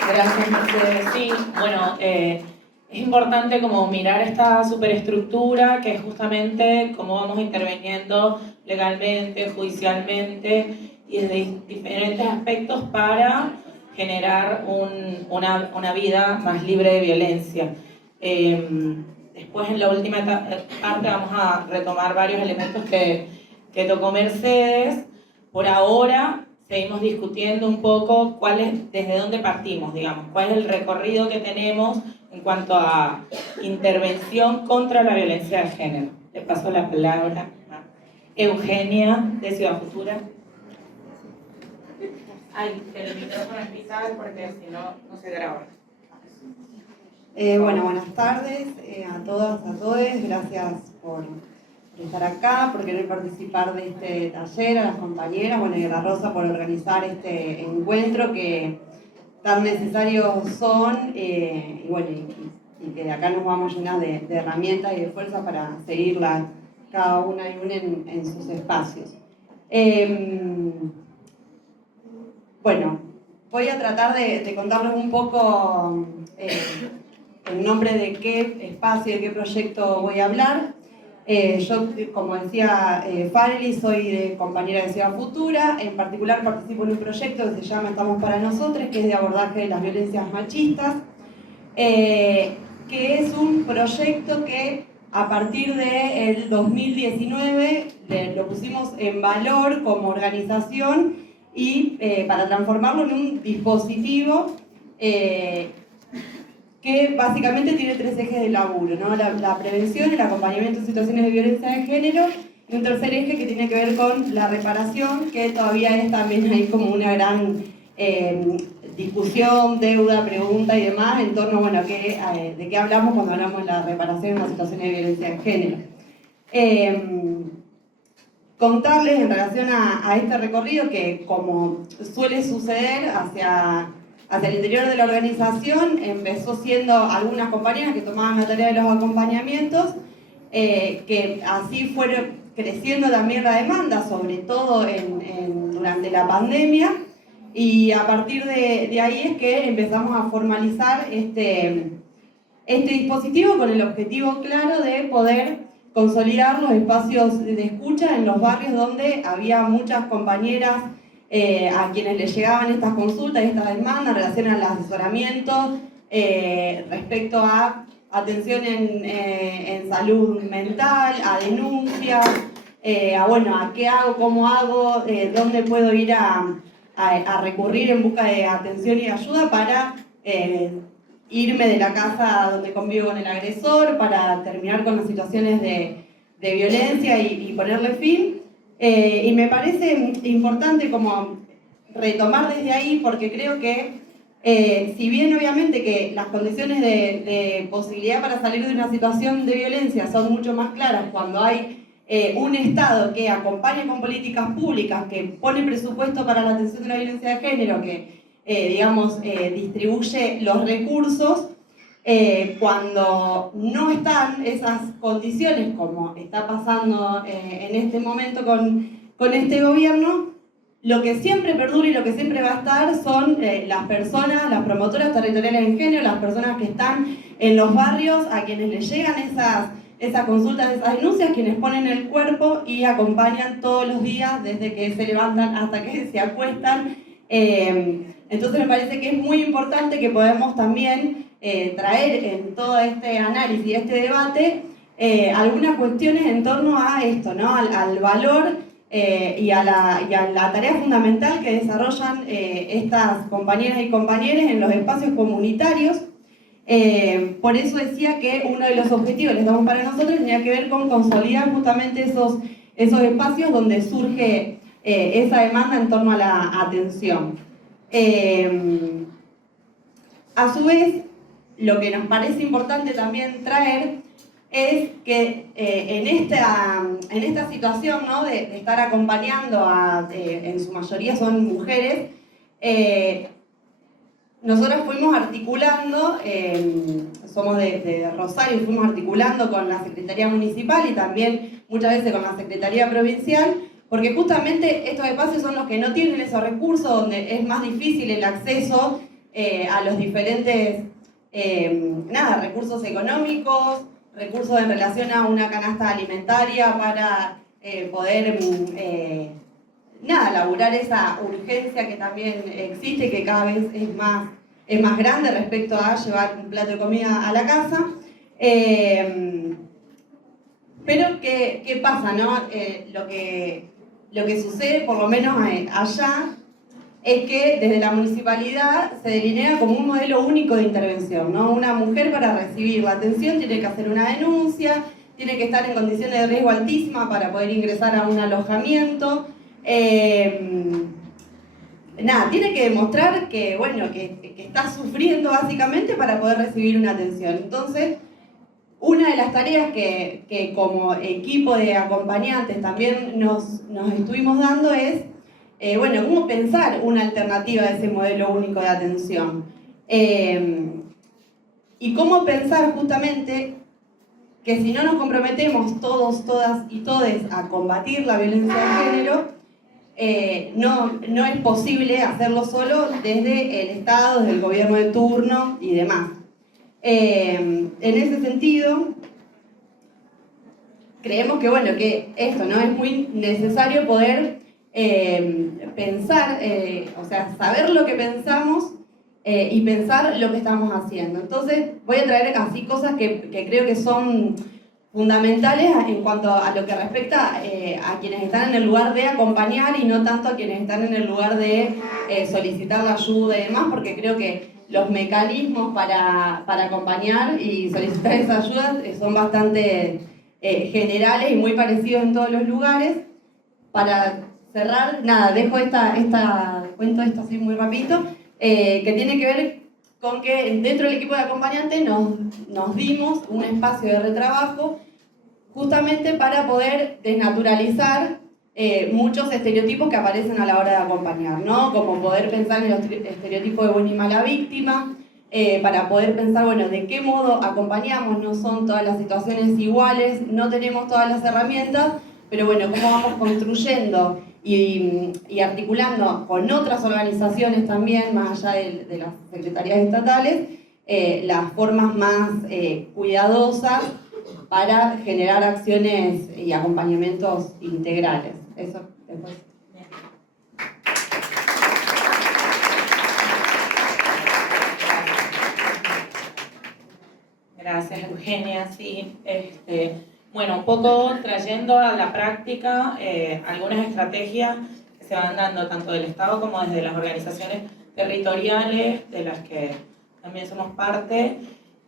Gracias, Mercedes. Sí, bueno, es importante como mirar esta superestructura, que es justamente cómo vamos interviniendo legalmente, judicialmente, y y desde diferentes aspectos para generar una vida más libre de violencia. Después, en la última parte, vamos a retomar varios elementos que tocó Mercedes. Por ahora, seguimos discutiendo un poco desde dónde partimos, digamos, cuál es el recorrido que tenemos en cuanto a intervención contra la violencia de género. Le paso la palabra a Eugenia, de Ciudad Futura. Ay, el micrófono es vital porque si no, no se graba. Bueno, buenas tardes a todas, a todos. Gracias por estar acá, por querer participar de este taller, a las compañeras, bueno, y a la Rosa por organizar este encuentro que tan necesarios son, y bueno, y que de acá nos vamos llenas de herramientas y de fuerza para seguirlas cada una y una en sus espacios. Bueno, voy a tratar de contarles un poco en nombre de qué espacio, de qué proyecto voy a hablar. Yo, como decía Farely, soy compañera de Ciudad Futura. En particular participo en un proyecto que se llama Estamos para Nosotros, que es de abordaje de las violencias machistas, que es un proyecto que a partir del 2019 lo pusimos en valor como organización y para transformarlo en un dispositivo que básicamente tiene 3 ejes de laburo, ¿no? La prevención, el acompañamiento en situaciones de violencia de género, y un tercer eje que tiene que ver con la reparación, que todavía es también ahí como una gran discusión, deuda, pregunta y demás en torno, bueno, de qué hablamos cuando hablamos de la reparación en las situaciones de violencia de género. Contarles en relación a este recorrido que, como suele suceder hacia el interior de la organización, empezó siendo algunas compañeras que tomaban la tarea de los acompañamientos, que así fueron creciendo también la demanda, sobre todo durante la pandemia, y a partir de ahí es que empezamos a formalizar este dispositivo con el objetivo claro de poder consolidar los espacios de escucha en los barrios donde había muchas compañeras a quienes les llegaban estas consultas y estas demandas en relación al asesoramiento respecto a atención en salud mental, a denuncias, a qué hago, cómo hago, dónde puedo ir a recurrir en busca de atención y ayuda para irme de la casa donde convivo con el agresor, para terminar con las situaciones de violencia y ponerle fin. Y me parece importante como retomar desde ahí, porque creo que si bien obviamente que las condiciones de posibilidad para salir de una situación de violencia son mucho más claras cuando hay un Estado que acompaña con políticas públicas, que pone presupuesto para la atención de la violencia de género, que distribuye los recursos, cuando no están esas condiciones, como está pasando en este momento con este gobierno, lo que siempre perdura y lo que siempre va a estar son las personas, las promotoras territoriales en género, las personas que están en los barrios, a quienes les llegan esas consultas, esas denuncias, quienes ponen el cuerpo y acompañan todos los días, desde que se levantan hasta que se acuestan. Entonces me parece que es muy importante que podamos también traer en todo este análisis y este debate algunas cuestiones en torno a esto, ¿no? al valor y a la tarea fundamental que desarrollan estas compañeras y compañeros en los espacios comunitarios. Por eso decía que uno de los objetivos que Estamos para Nosotros tenía que ver con consolidar justamente esos espacios donde surge esa demanda en torno a la atención. A su vez, lo que nos parece importante también traer es que en esta situación, ¿no? de estar acompañando en su mayoría son mujeres, nosotros fuimos articulando, somos de Rosario, fuimos articulando con la Secretaría Municipal y también muchas veces con la Secretaría Provincial, porque justamente estos espacios son los que no tienen esos recursos, donde es más difícil el acceso a los diferentes recursos económicos, recursos en relación a una canasta alimentaria para poder nada, laburar esa urgencia que también existe, que cada vez es más grande respecto a llevar un plato de comida a la casa. Pero ¿qué pasa, no? Lo que sucede, por lo menos allá, es que desde la municipalidad se delinea como un modelo único de intervención, ¿no? Una mujer para recibir la atención tiene que hacer una denuncia, tiene que estar en condiciones de riesgo altísima para poder ingresar a un alojamiento. Nada, tiene que demostrar que, bueno, que está sufriendo básicamente para poder recibir una atención. Entonces, una de las tareas que como equipo de acompañantes también nos estuvimos dando es, bueno, cómo pensar una alternativa a ese modelo único de atención. Y cómo pensar justamente que si no nos comprometemos todos, todas y todes a combatir la violencia de género, no es posible hacerlo solo desde el Estado, desde el gobierno de turno y demás. En ese sentido, creemos que, bueno, que esto, ¿no? Es muy necesario poder pensar, o sea, saber lo que pensamos y pensar lo que estamos haciendo. Entonces, voy a traer así cosas que creo que son fundamentales en cuanto a lo que respecta a quienes están en el lugar de acompañar y no tanto a quienes están en el lugar de solicitar la ayuda y demás, porque creo que los mecanismos para acompañar y solicitar esa ayuda son bastante generales y muy parecidos en todos los lugares. Para cerrar, nada, dejo cuento esto así muy rapidito, que tiene que ver con que dentro del equipo de acompañantes nos dimos un espacio de retrabajo justamente para poder desnaturalizar muchos estereotipos que aparecen a la hora de acompañar, ¿no? Como poder pensar en los estereotipos de buena y mala víctima, para poder pensar, bueno, de qué modo acompañamos, no son todas las situaciones iguales, no tenemos todas las herramientas, pero bueno, cómo vamos construyendo y articulando con otras organizaciones también, más allá de las secretarías estatales, las formas más cuidadosas para generar acciones y acompañamientos integrales. Eso después. Gracias, Eugenia. Sí, bueno, un poco trayendo a la práctica algunas estrategias que se van dando tanto del Estado como desde las organizaciones territoriales, de las que también somos parte,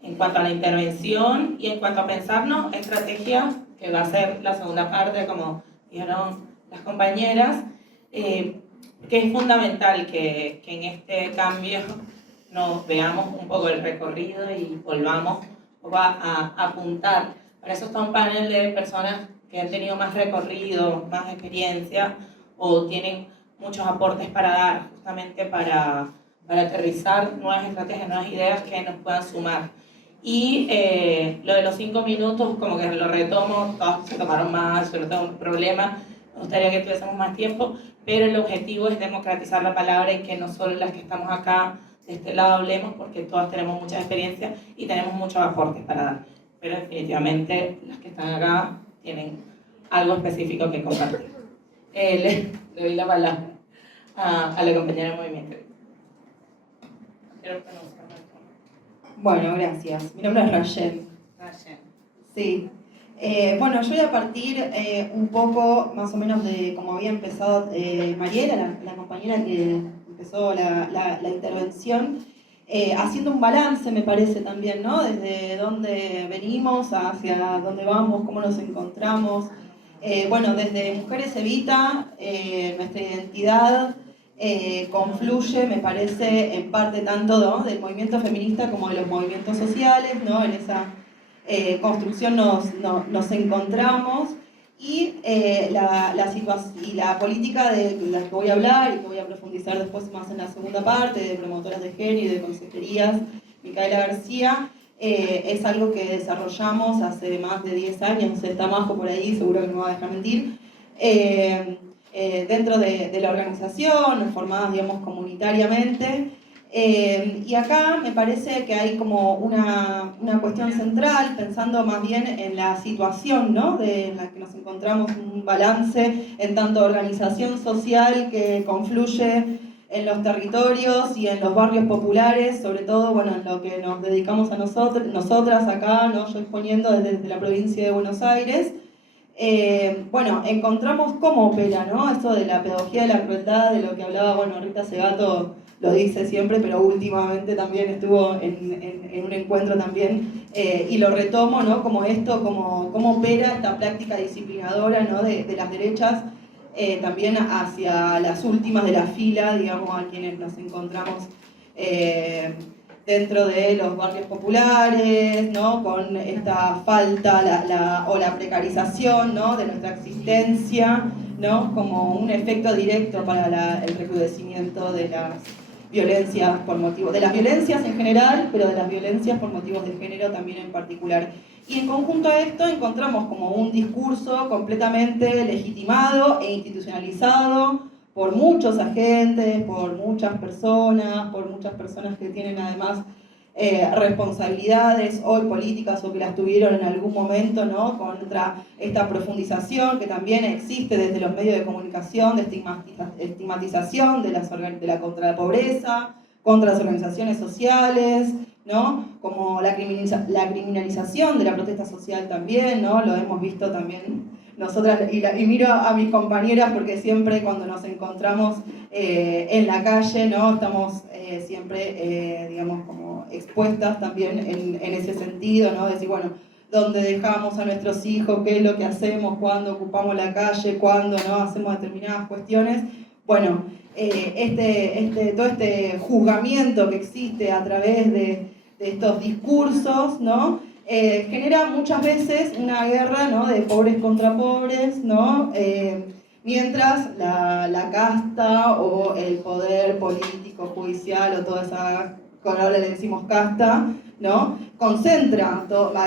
en cuanto a la intervención y en cuanto a pensarnos estrategias, que va a ser la segunda parte, como dijeron las compañeras, que es fundamental que en este cambio nos veamos un poco el recorrido y volvamos un poco a apuntar. Para eso está un panel de personas que han tenido más recorrido, más experiencia o tienen muchos aportes para dar, justamente para aterrizar nuevas estrategias, nuevas ideas que nos puedan sumar. Y lo de los 5 minutos, como que lo retomo, todos se tomaron más, yo no tengo un problema, me gustaría que tuviésemos más tiempo, pero el objetivo es democratizar la palabra y que no solo las que estamos acá de este lado hablemos, porque todas tenemos mucha experiencia y tenemos muchos aportes para dar. Pero definitivamente las que están acá tienen algo específico que compartir. Le doy la palabra a la compañera del movimiento. Bueno, gracias. Mi nombre es Rayel. Sí. Bueno, yo voy a partir un poco más o menos de como había empezado Mariela, la compañera que empezó la intervención, haciendo un balance, me parece también, ¿no? Desde dónde venimos hacia dónde vamos, cómo nos encontramos. Bueno, desde Mujeres Evita, nuestra identidad confluye, me parece, en parte tanto, ¿no?, del movimiento feminista como de los movimientos sociales, ¿no? En esa construcción nos encontramos y la política de la que voy a hablar y que voy a profundizar después más en la segunda parte, de promotoras de género y de consejerías, Micaela García, es algo que desarrollamos hace más de 10 años, está Majo por ahí, seguro que no me va a dejar mentir, dentro de la organización, formadas, digamos, comunitariamente, Y acá me parece que hay como una cuestión central, pensando más bien en la situación, ¿no? En la que nos encontramos, un balance en tanto organización social que confluye en los territorios y en los barrios populares, sobre todo, bueno, en lo que nos dedicamos a nosotras acá, ¿no? Yo exponiendo desde la provincia de Buenos Aires. Bueno, encontramos cómo opera, ¿no? Esto de la pedagogía de la crueldad, de lo que hablaba, bueno, Rita Segato lo dice siempre, pero últimamente también estuvo en un encuentro también, y lo retomo, ¿no? Como esto, cómo opera esta práctica disciplinadora, ¿no? de las derechas, también hacia las últimas de la fila, digamos, a quienes nos encontramos dentro de los barrios populares, ¿no? Con esta falta o la precarización, ¿no? de nuestra existencia, ¿no? como un efecto directo para el recrudecimiento de las violencias por motivos, de las violencias en general, pero de las violencias por motivos de género también en particular. Y en conjunto a esto encontramos como un discurso completamente legitimado e institucionalizado por muchos agentes, por muchas personas que tienen además responsabilidades hoy políticas o que las tuvieron en algún momento, ¿no? contra esta profundización que también existe desde los medios de comunicación, de estigmatización contra la pobreza, contra las organizaciones sociales, ¿no? como la criminalización de la protesta social también, ¿no? Lo hemos visto también nosotras, y miro a mis compañeras porque siempre cuando nos encontramos en la calle, ¿no? estamos siempre, digamos, como expuestas también en ese sentido, ¿no? Decir, bueno, ¿dónde dejamos a nuestros hijos? ¿Qué es lo que hacemos? ¿Cuándo ocupamos la calle? ¿Cuándo no hacemos determinadas cuestiones? Bueno, todo este juzgamiento que existe a través de estos discursos, ¿no? Genera muchas veces una guerra, ¿no? de pobres contra pobres, ¿no? Mientras la casta o el poder político, judicial o toda esa, con ahora le decimos casta, ¿no? concentra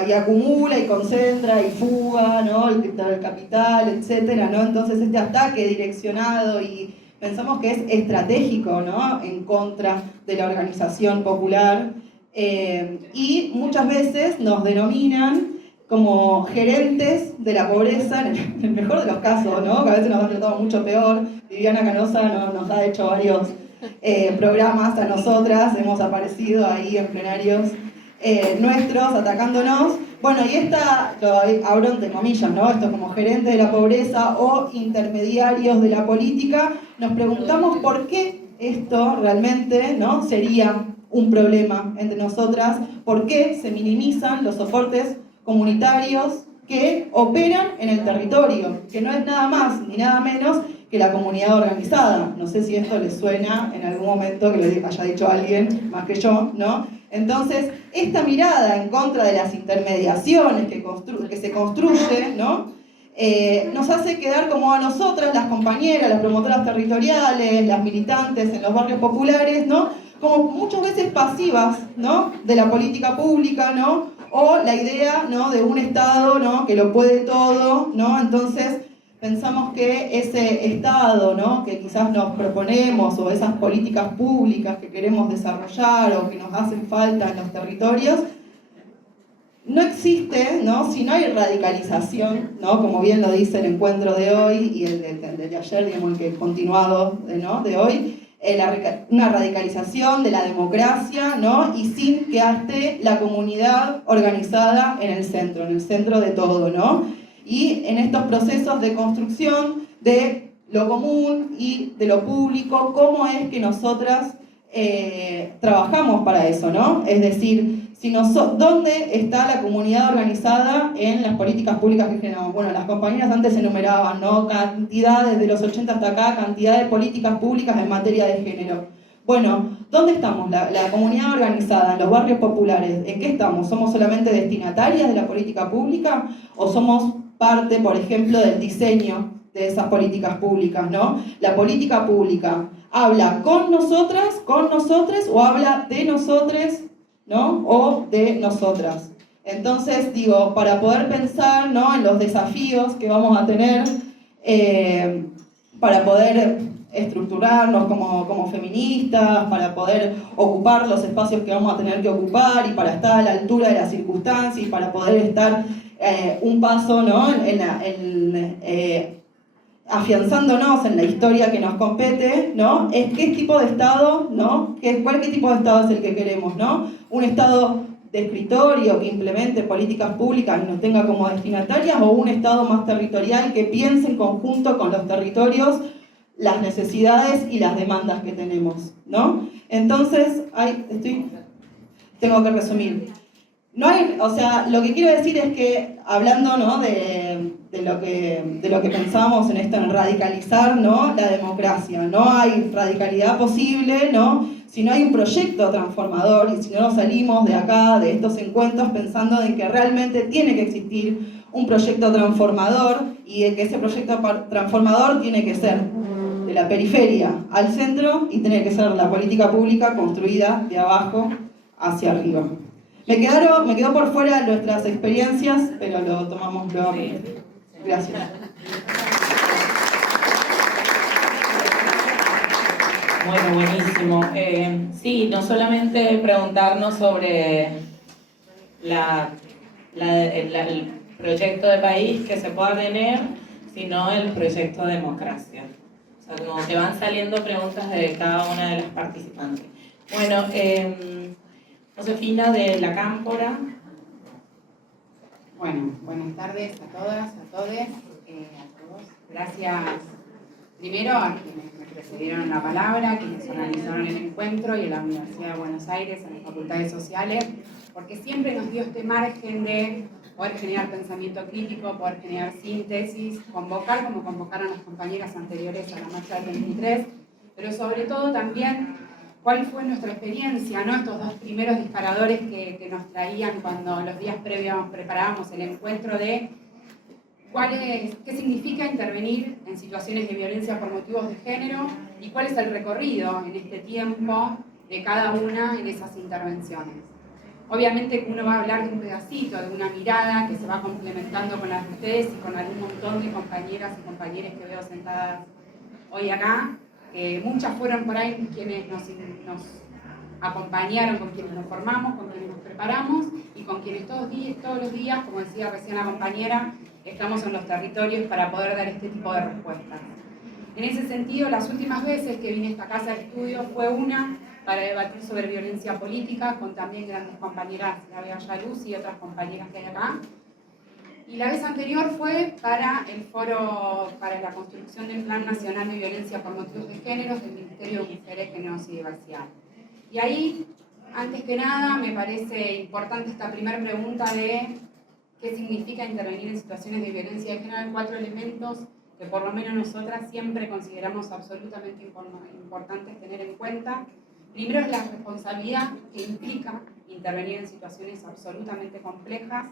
y acumula y concentra y fuga, ¿no? el capital, etcétera, ¿no? Entonces este ataque direccionado y pensamos que es estratégico, ¿no? en contra de la organización popular, y muchas veces nos denominan como gerentes de la pobreza, en el mejor de los casos, ¿no? que a veces nos han tratado mucho peor. Viviana Canosa nos ha hecho varios programas a nosotras, hemos aparecido ahí en plenarios nuestros atacándonos. Bueno, y esta, lo abro entre comillas, ¿no? Esto como gerentes de la pobreza o intermediarios de la política, nos preguntamos por qué esto realmente, ¿no? sería un problema entre nosotras, por qué se minimizan los soportes comunitarios que operan en el territorio, que no es nada más ni nada menos que la comunidad organizada. No sé si esto les suena en algún momento que les haya dicho alguien más que yo, ¿no? Entonces, esta mirada en contra de las intermediaciones que se construye, ¿no? Nos hace quedar como a nosotras, las compañeras, las promotoras territoriales, las militantes en los barrios populares, ¿no? como muchas veces pasivas, ¿no? de la política pública, ¿no? o la idea, ¿no? de un Estado, ¿no? que lo puede todo, ¿no? Entonces pensamos que ese Estado, ¿no? que quizás nos proponemos, o esas políticas públicas que queremos desarrollar o que nos hacen falta en los territorios, no existe, ¿no? si no hay radicalización, ¿no? como bien lo dice el encuentro de hoy y el de ayer, digamos, el que continuado, ¿no? de hoy, una radicalización de la democracia, ¿no? y sin que esté la comunidad organizada en el centro de todo, ¿no? Y en estos procesos de construcción de lo común y de lo público, ¿cómo es que nosotras trabajamos para eso, ¿no? Es decir, ¿dónde está la comunidad organizada en las políticas públicas que generamos? Bueno, las compañeras antes enumeraban, ¿no? Cantidad, desde los 80 hasta acá, cantidad de políticas públicas en materia de género. Bueno, ¿dónde estamos? La comunidad organizada, en los barrios populares, ¿en qué estamos? ¿Somos solamente destinatarias de la política pública? ¿O somos parte, por ejemplo, del diseño de esas políticas públicas, ¿no? La política pública habla con nosotras, con nosotres, o habla de nosotres, ¿no? o de nosotras. Entonces, digo, para poder pensar, ¿no? en los desafíos que vamos a tener, para poder estructurarnos como feministas, para poder ocupar los espacios que vamos a tener que ocupar y para estar a la altura de las circunstancias y para poder estar un paso, ¿no? Afianzándonos en la historia que nos compete, ¿no? Es qué tipo de Estado, ¿no? ¿Qué tipo de Estado es el que queremos, ¿no? Un Estado de escritorio que implemente políticas públicas y nos tenga como destinatarias, o un Estado más territorial que piense en conjunto con los territorios las necesidades y las demandas que tenemos, ¿no? Entonces, tengo que resumir. No hay, o sea, lo que quiero decir es que, hablando, ¿no? de lo que pensamos en esto, en radicalizar, ¿no? La democracia, no hay radicalidad posible, ¿no? Si no hay un proyecto transformador y si no nos salimos de acá, de estos encuentros, pensando en que realmente tiene que existir un proyecto transformador y de que ese proyecto transformador tiene que ser de la periferia al centro y tiene que ser la política pública construida de abajo hacia arriba. Me quedó por fuera nuestras experiencias, pero lo tomamos luego. Gracias. Bueno, buenísimo. Sí, no solamente preguntarnos sobre el proyecto de país que se pueda tener, sino el proyecto de democracia. O sea, como que van saliendo preguntas de cada una de las participantes. Bueno, Josefina de la Cámpora. Bueno, buenas tardes a todas, a todos. Gracias primero a quienes me precedieron la palabra, quienes organizaron el encuentro y en la Universidad de Buenos Aires, en las facultades sociales, porque siempre nos dio este margen de poder generar pensamiento crítico, poder generar síntesis, convocar como convocaron las compañeras anteriores a la marcha del 23, pero sobre todo también cuál fue nuestra experiencia, ¿no? Estos dos primeros disparadores que nos traían cuando los días previos preparábamos el encuentro de qué significa intervenir en situaciones de violencia por motivos de género y cuál es el recorrido en este tiempo de cada una en esas intervenciones. Obviamente uno va a hablar de un pedacito, de una mirada que se va complementando con las de ustedes y con algún montón de compañeras y compañeros que veo sentadas hoy acá, que muchas fueron por ahí quienes nos acompañaron, con quienes nos formamos, con quienes nos preparamos y con quienes todos los días, como decía recién la compañera, estamos en los territorios para poder dar este tipo de respuestas. En ese sentido, las últimas veces que vine a esta casa de estudio fue una para debatir sobre violencia política con también grandes compañeras, la Bea Yaluz y otras compañeras que hay acá. Y la vez anterior fue para el foro para la construcción del Plan Nacional de Violencia por Motivos de Género del Ministerio de Mujeres, Géneros y Diversidad. Y ahí, antes que nada, me parece importante esta primera pregunta de qué significa intervenir en situaciones de violencia de género. Hay 4 elementos que por lo menos nosotras siempre consideramos absolutamente importantes tener en cuenta. Primero es la responsabilidad que implica intervenir en situaciones absolutamente complejas.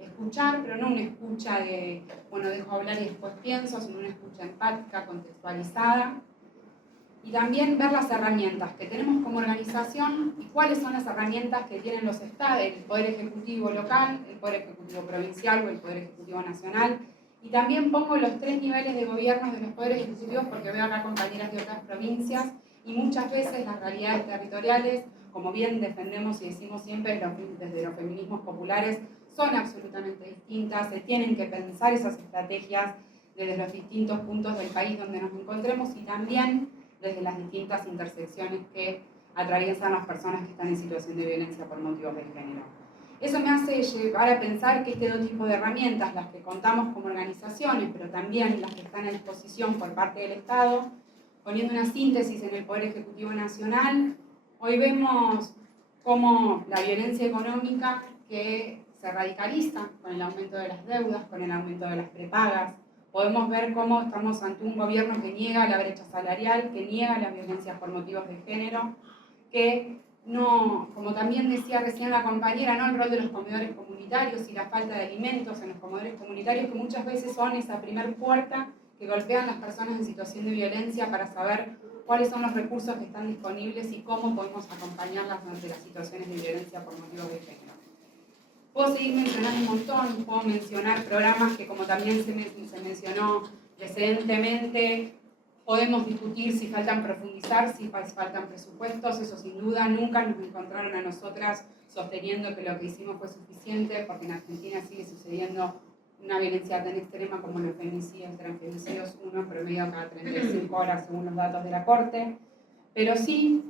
Escuchar, pero no una escucha de, bueno, dejo hablar y después pienso, sino una escucha empática, contextualizada. Y también ver las herramientas que tenemos como organización y cuáles son las herramientas que tienen los estados, el Poder Ejecutivo local, el Poder Ejecutivo provincial o el Poder Ejecutivo nacional. Y también pongo los 3 niveles de gobierno de los poderes ejecutivos porque veo acá compañeras de otras provincias y muchas veces las realidades territoriales, como bien defendemos y decimos siempre desde los feminismos populares, son absolutamente distintas, se tienen que pensar esas estrategias desde los distintos puntos del país donde nos encontremos y también desde las distintas intersecciones que atraviesan las personas que están en situación de violencia por motivos de género. Eso me hace llevar a pensar que este tipo de herramientas, las que contamos como organizaciones, pero también las que están a disposición por parte del Estado, poniendo una síntesis en el Poder Ejecutivo Nacional, hoy vemos cómo la violencia económica que se radicaliza con el aumento de las deudas, con el aumento de las prepagas. Podemos ver cómo estamos ante un gobierno que niega la brecha salarial, que niega las violencias por motivos de género, que no, como también decía recién la compañera, no el rol de los comedores comunitarios y la falta de alimentos en los comedores comunitarios, que muchas veces son esa primer puerta que golpean las personas en situación de violencia para saber cuáles son los recursos que están disponibles y cómo podemos acompañarlas ante las situaciones de violencia por motivos de género. Puedo seguir mencionando un montón, puedo mencionar programas que como también se mencionó precedentemente, Podemos discutir si faltan profundizar, si faltan presupuestos, eso sin duda. Nunca nos encontraron a nosotras sosteniendo que lo que hicimos fue suficiente, porque en Argentina sigue sucediendo una violencia tan extrema como los feminicidios, transfeminicidios, uno promedio cada 35 horas según los datos de la Corte. Pero sí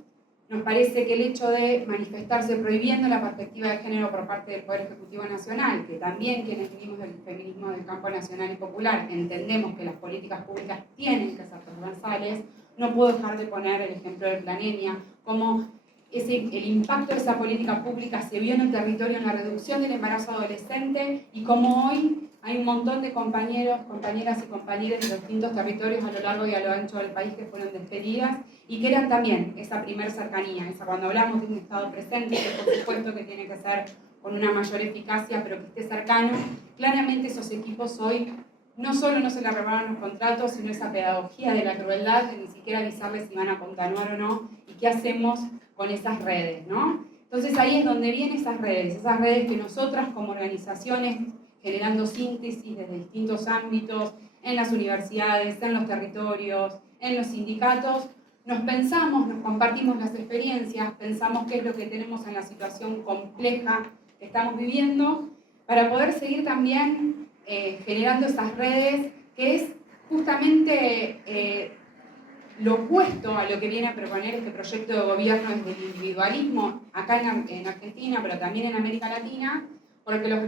nos parece que el hecho de manifestarse prohibiendo la perspectiva de género por parte del Poder Ejecutivo Nacional, que también quienes vivimos del feminismo del campo nacional y popular entendemos que las políticas públicas tienen que ser transversales, no puedo dejar de poner el ejemplo de Planenia, como el impacto de esa política pública se vio en el territorio en la reducción del embarazo adolescente y como hoy hay un montón de compañeros, compañeras y compañeros de los distintos territorios a lo largo y a lo ancho del país que fueron despedidas y que eran también esa primer cercanía, esa cuando hablamos de un Estado presente, que por supuesto que tiene que ser con una mayor eficacia, pero que esté cercano. Claramente esos equipos hoy no solo no se le renovaron los contratos, sino esa pedagogía de la crueldad de ni siquiera avisarles si van a continuar o no y qué hacemos con esas redes, ¿no? Entonces ahí es donde vienen esas redes que nosotras como organizaciones, generando síntesis desde distintos ámbitos, en las universidades, en los territorios, en los sindicatos, nos pensamos, nos compartimos las experiencias, pensamos qué es lo que tenemos en la situación compleja que estamos viviendo, para poder seguir también generando esas redes, que es justamente lo opuesto a lo que viene a proponer este proyecto de gobierno desde el individualismo, acá en Argentina, pero también en América Latina, porque los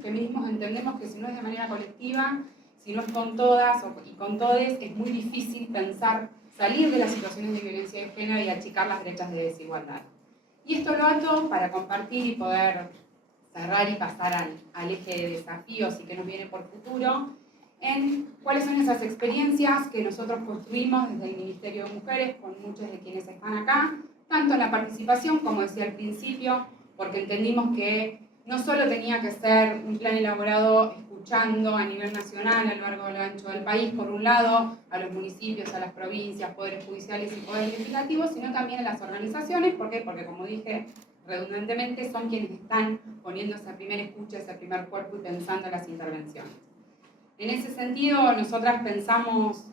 feminismos entendemos que si no es de manera colectiva, si no es con todas y con todes, es muy difícil pensar salir de las situaciones de violencia de género y achicar las brechas de desigualdad. Y esto lo ato para compartir y poder cerrar y pasar al eje de desafíos y que nos viene por futuro, en cuáles son esas experiencias que nosotros construimos desde el Ministerio de Mujeres con muchos de quienes están acá, tanto en la participación, como decía al principio, porque entendimos que no solo tenía que ser un plan elaborado escuchando a nivel nacional, a lo largo y ancho del país, por un lado, a los municipios, a las provincias, poderes judiciales y poderes legislativos, sino también a las organizaciones. ¿Por qué? Porque, como dije redundantemente, son quienes están poniendo esa primera escucha, ese primer cuerpo y pensando las intervenciones. En ese sentido, nosotras pensamos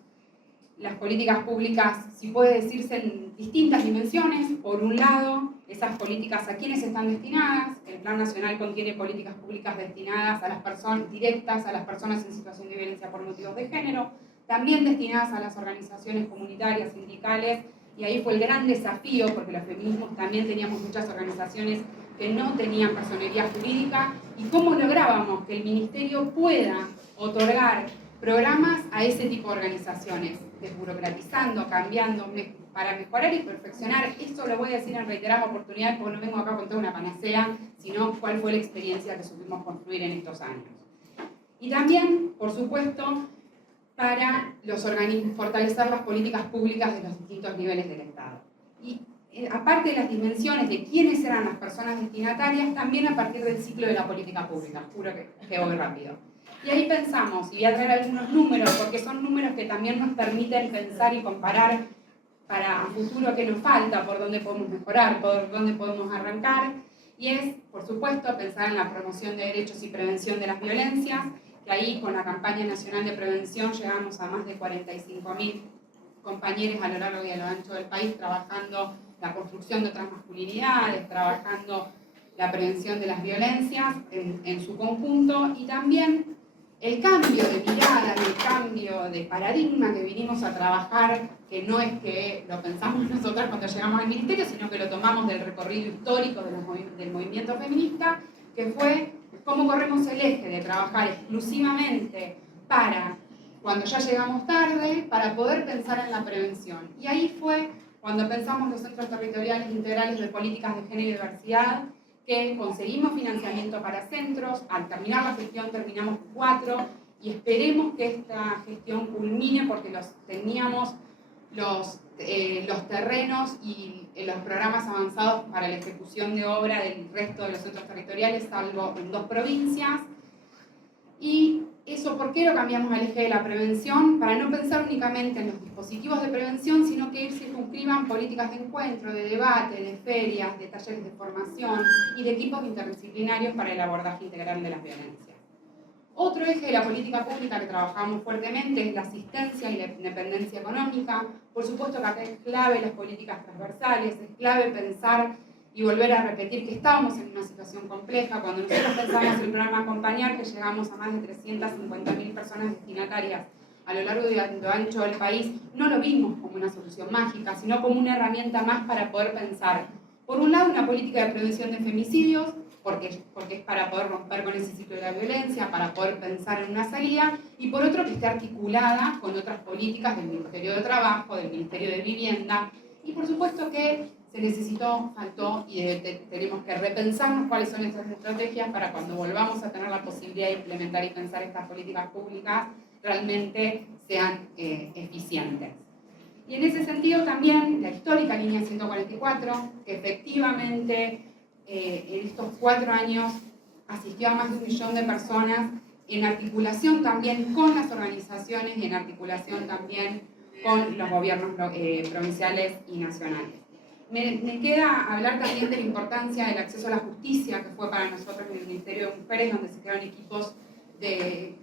las políticas públicas, si puede decirse, en distintas dimensiones. Por un lado, esas políticas a quiénes están destinadas. El Plan Nacional contiene políticas públicas destinadas a las personas directas, a las personas en situación de violencia por motivos de género, también destinadas a las organizaciones comunitarias, sindicales, y ahí fue el gran desafío, porque los feminismos también teníamos muchas organizaciones que no tenían personería jurídica, y cómo lográbamos que el Ministerio pueda otorgar programas a ese tipo de organizaciones, desburocratizando, cambiando, para mejorar y perfeccionar. Esto lo voy a decir en reiteradas oportunidades porque no vengo acá a contar una panacea, sino cuál fue la experiencia que supimos construir en estos años. Y también, por supuesto, para los organismos, fortalecer las políticas públicas de los distintos niveles del Estado. Y aparte de las dimensiones de quiénes eran las personas destinatarias, también a partir del ciclo de la política pública. Juro que voy rápido. Y ahí pensamos, y voy a traer algunos números, porque son números que también nos permiten pensar y comparar para un futuro qué nos falta, por dónde podemos mejorar, por dónde podemos arrancar. Y es, por supuesto, pensar en la promoción de derechos y prevención de las violencias, que ahí con la campaña nacional de prevención llegamos a más de 45.000 compañeros a lo largo y a lo ancho del país trabajando la construcción de otras masculinidades, trabajando la prevención de las violencias en su conjunto, y también el cambio de mirada, el cambio de paradigma que vinimos a trabajar, que no es que lo pensamos nosotras cuando llegamos al Ministerio, sino que lo tomamos del recorrido histórico del movimiento feminista, que fue cómo corremos el eje de trabajar exclusivamente para, cuando ya llegamos tarde, para poder pensar en la prevención. Y ahí fue cuando pensamos los centros territoriales integrales de políticas de género y diversidad, que conseguimos financiamiento para centros. Al terminar la gestión terminamos 4 y esperemos que esta gestión culmine porque teníamos los terrenos y los programas avanzados para la ejecución de obra del resto de los centros territoriales, salvo en 2 provincias. Y eso, ¿por qué lo cambiamos al eje de la prevención? Para no pensar únicamente en los dispositivos de prevención, sino que se circunscriban políticas de encuentro, de debate, de ferias, de talleres de formación y de equipos interdisciplinarios para el abordaje integral de las violencias. Otro eje de la política pública que trabajamos fuertemente es la asistencia y la independencia económica. Por supuesto que acá es clave las políticas transversales, es clave pensar y volver a repetir que estábamos en una situación compleja. Cuando nosotros pensamos el programa Acompañar, que llegamos a más de 350.000 personas destinatarias a lo largo y lo ancho del país, no lo vimos como una solución mágica, sino como una herramienta más para poder pensar, por un lado, una política de prevención de femicidios, porque es para poder romper con ese ciclo de la violencia, para poder pensar en una salida, y por otro que esté articulada con otras políticas del Ministerio de Trabajo, del Ministerio de Vivienda, y por supuesto que se necesitó, faltó, y tenemos que repensarnos cuáles son estas estrategias para cuando volvamos a tener la posibilidad de implementar y pensar estas políticas públicas, realmente sean eficientes. Y en ese sentido también la histórica línea 144, que efectivamente en estos 4 años asistió a más de 1 millón de personas, en articulación también con las organizaciones y en articulación también con los gobiernos provinciales y nacionales. Me queda hablar también de la importancia del acceso a la justicia, que fue para nosotros en el Ministerio de Mujeres, donde se crearon equipos de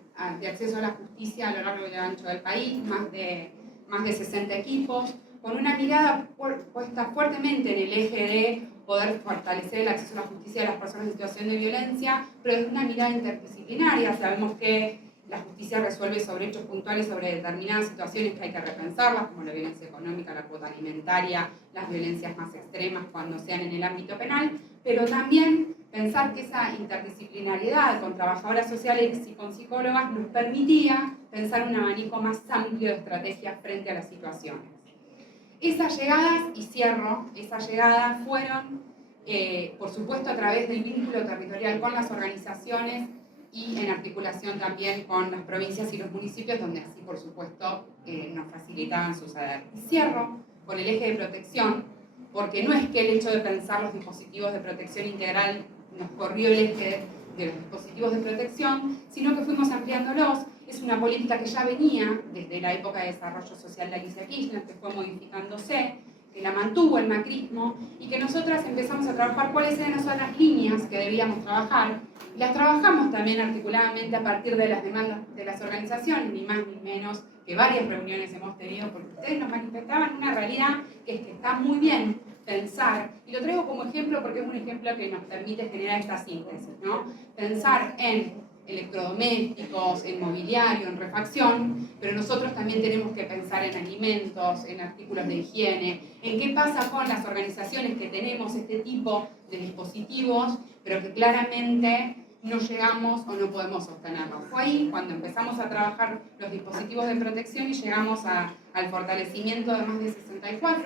acceso a la justicia a lo largo y ancho del país, más de 60 equipos, con una mirada puesta fuertemente en el eje de poder fortalecer el acceso a la justicia de las personas en situación de violencia, pero desde una mirada interdisciplinaria. Sabemos que la justicia resuelve sobre hechos puntuales, sobre determinadas situaciones que hay que repensarlas, como la violencia económica, la cuota alimentaria, las violencias más extremas cuando sean en el ámbito penal, pero también pensar que esa interdisciplinariedad con trabajadoras sociales y con psicólogas nos permitía pensar un abanico más amplio de estrategias frente a las situaciones. Esas llegadas, y cierro, esas llegadas fueron, por supuesto, a través del vínculo territorial con las organizaciones y en articulación también con las provincias y los municipios, donde así, por supuesto, nos facilitaban suceder. Y cierro con el eje de protección, porque no es que el hecho de pensar los dispositivos de protección integral nos corrió el eje de los dispositivos de protección, sino que fuimos ampliándolos. Es una política que ya venía desde la época de desarrollo social de Alicia Kirchner, que fue modificándose, que la mantuvo el macrismo, y que nosotras empezamos a trabajar cuáles eran las otras líneas que debíamos trabajar. Las trabajamos también articuladamente a partir de las demandas de las organizaciones, ni más ni menos que varias reuniones hemos tenido, porque ustedes nos manifestaban una realidad que es que está muy bien pensar, y lo traigo como ejemplo porque es un ejemplo que nos permite generar esta síntesis, ¿no? Pensar en electrodomésticos, en mobiliario, en refacción, pero nosotros también tenemos que pensar en alimentos, en artículos de higiene, en qué pasa con las organizaciones que tenemos este tipo de dispositivos, pero que claramente no llegamos o no podemos sostenerlos. Fue ahí cuando empezamos a trabajar los dispositivos de protección y llegamos al fortalecimiento de más de 64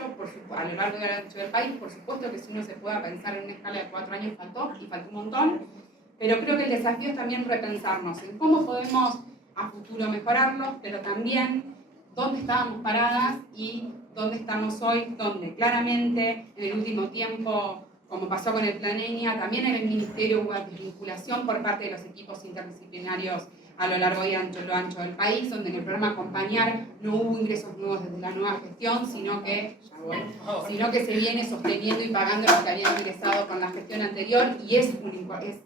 a lo largo y ancho del país. Por supuesto que si uno se pueda pensar en una escala de 4 años faltó un montón, pero creo que el desafío es también repensarnos en cómo podemos a futuro mejorarlos, pero también dónde estábamos paradas y dónde estamos hoy, donde claramente en el último tiempo, como pasó con el Plan ENIA, también en el Ministerio hubo desvinculación por parte de los equipos interdisciplinarios a lo largo y lo ancho del país, donde en el programa Acompañar no hubo ingresos nuevos desde la nueva gestión, sino que se viene sosteniendo y pagando lo que había ingresado con la gestión anterior, y es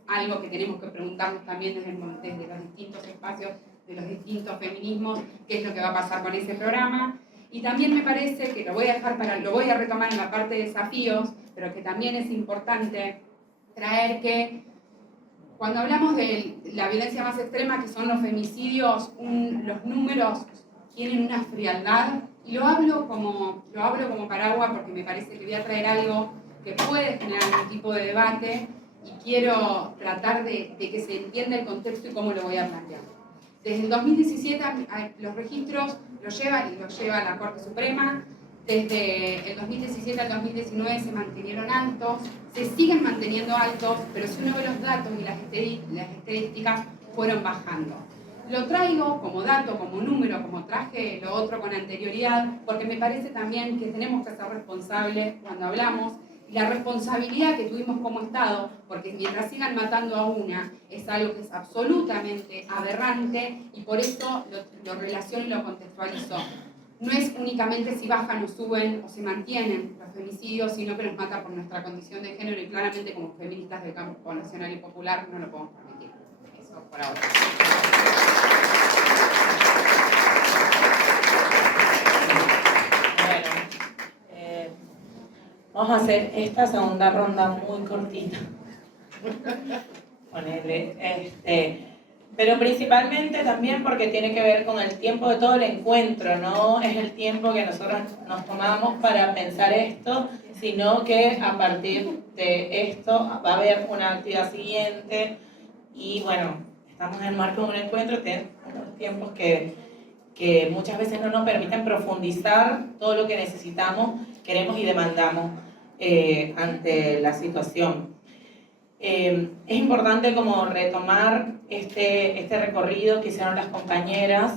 algo que tenemos que preguntarnos también desde los distintos espacios, de los distintos feminismos, qué es lo que va a pasar con ese programa. Y también me parece que lo voy a retomar en la parte de desafíos, pero que también es importante traer que cuando hablamos de la violencia más extrema, que son los femicidios, los números tienen una frialdad, y lo hablo como paraguas porque me parece que voy a traer algo que puede generar algún tipo de debate, y quiero tratar de que se entienda el contexto y cómo lo voy a plantear. Desde el 2017 los registros los lleva la Corte Suprema. Desde el 2017 al 2019 se mantuvieron altos, se siguen manteniendo altos, pero si uno ve los datos y las estadísticas fueron bajando. Lo traigo como dato, como número, como traje lo otro con anterioridad, porque me parece también que tenemos que ser responsables cuando hablamos. La responsabilidad que tuvimos como Estado, porque mientras sigan matando a una, es algo que es absolutamente aberrante, y por eso lo relaciono y lo contextualizo. No es únicamente si bajan o suben o se mantienen los femicidios, sino que nos mata por nuestra condición de género, y claramente como feministas del campo nacional y popular no lo podemos permitir. Eso. Eso por ahora. Bueno, vamos a hacer esta segunda ronda muy cortita. Ponele, pero principalmente también porque tiene que ver con el tiempo de todo el encuentro, no es el tiempo que nosotros nos tomamos para pensar esto, sino que a partir de esto va a haber una actividad siguiente y bueno, estamos en el marco de un encuentro, tenemos unos tiempos que muchas veces no nos permiten profundizar todo lo que necesitamos, queremos y demandamos ante la situación. Es importante como retomar este recorrido que hicieron las compañeras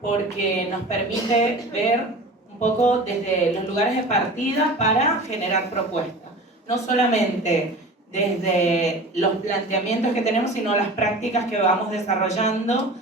porque nos permite ver un poco desde los lugares de partida para generar propuestas. No solamente desde los planteamientos que tenemos, sino las prácticas que vamos desarrollando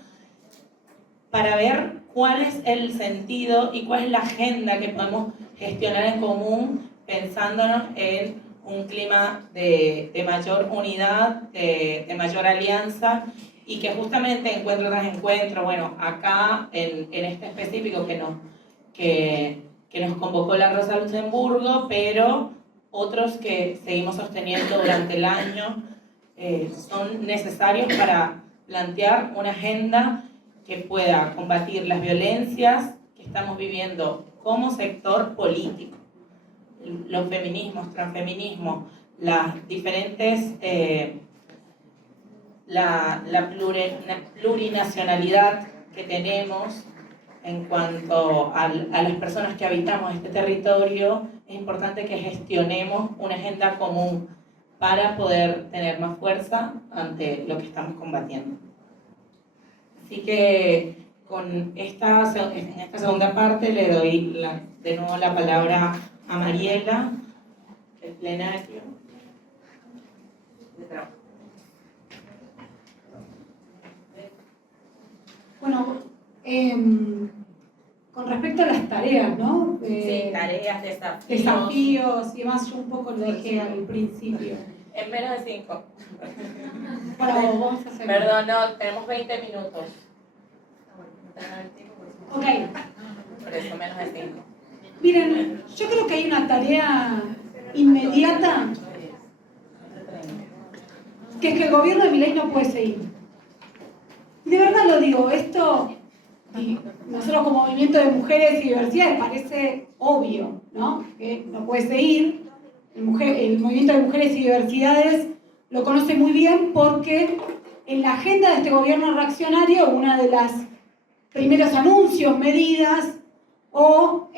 para ver cuál es el sentido y cuál es la agenda que podemos gestionar en común pensándonos en un clima de mayor unidad, de mayor alianza y que justamente encuentro tras encuentro, bueno, acá en este específico que nos convocó la Rosa Luxemburgo, pero otros que seguimos sosteniendo durante el año son necesarios para plantear una agenda que pueda combatir las violencias que estamos viviendo como sector político. Los feminismos, transfeminismos, las diferentes, la plurinacionalidad que tenemos en cuanto a las personas que habitamos este territorio, es importante que gestionemos una agenda común para poder tener más fuerza ante lo que estamos combatiendo. Así que en esta segunda parte le doy de nuevo la palabra a Mariela, el plenario de trabajo. Bueno, con respecto a las tareas, ¿no? Sí, tareas, desafíos y demás, yo un poco lo dejé al principio. En menos de 5. Bueno, vamos a hacer. Perdón, no, tenemos 20 minutos. Ok. Por eso, menos de 5. Miren, yo creo que hay una tarea inmediata, que es que el gobierno de Milei no puede seguir. De verdad lo digo, esto, y nosotros como movimiento de mujeres y diversidades parece obvio, ¿no? Que no puede seguir. El movimiento de mujeres y diversidades lo conoce muy bien porque en la agenda de este gobierno reaccionario, una de las primeros anuncios, medidas o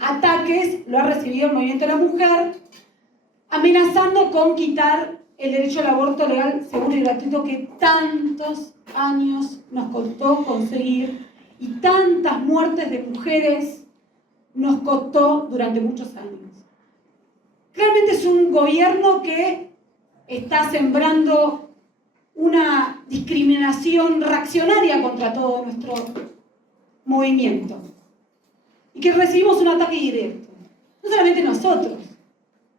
ataques lo ha recibido el movimiento de la mujer, amenazando con quitar el derecho al aborto legal, seguro y gratuito que tantos años nos costó conseguir y tantas muertes de mujeres nos costó durante muchos años. Claramente es un gobierno que está sembrando una discriminación reaccionaria contra todo nuestro movimiento y que recibimos un ataque directo. No solamente nosotros,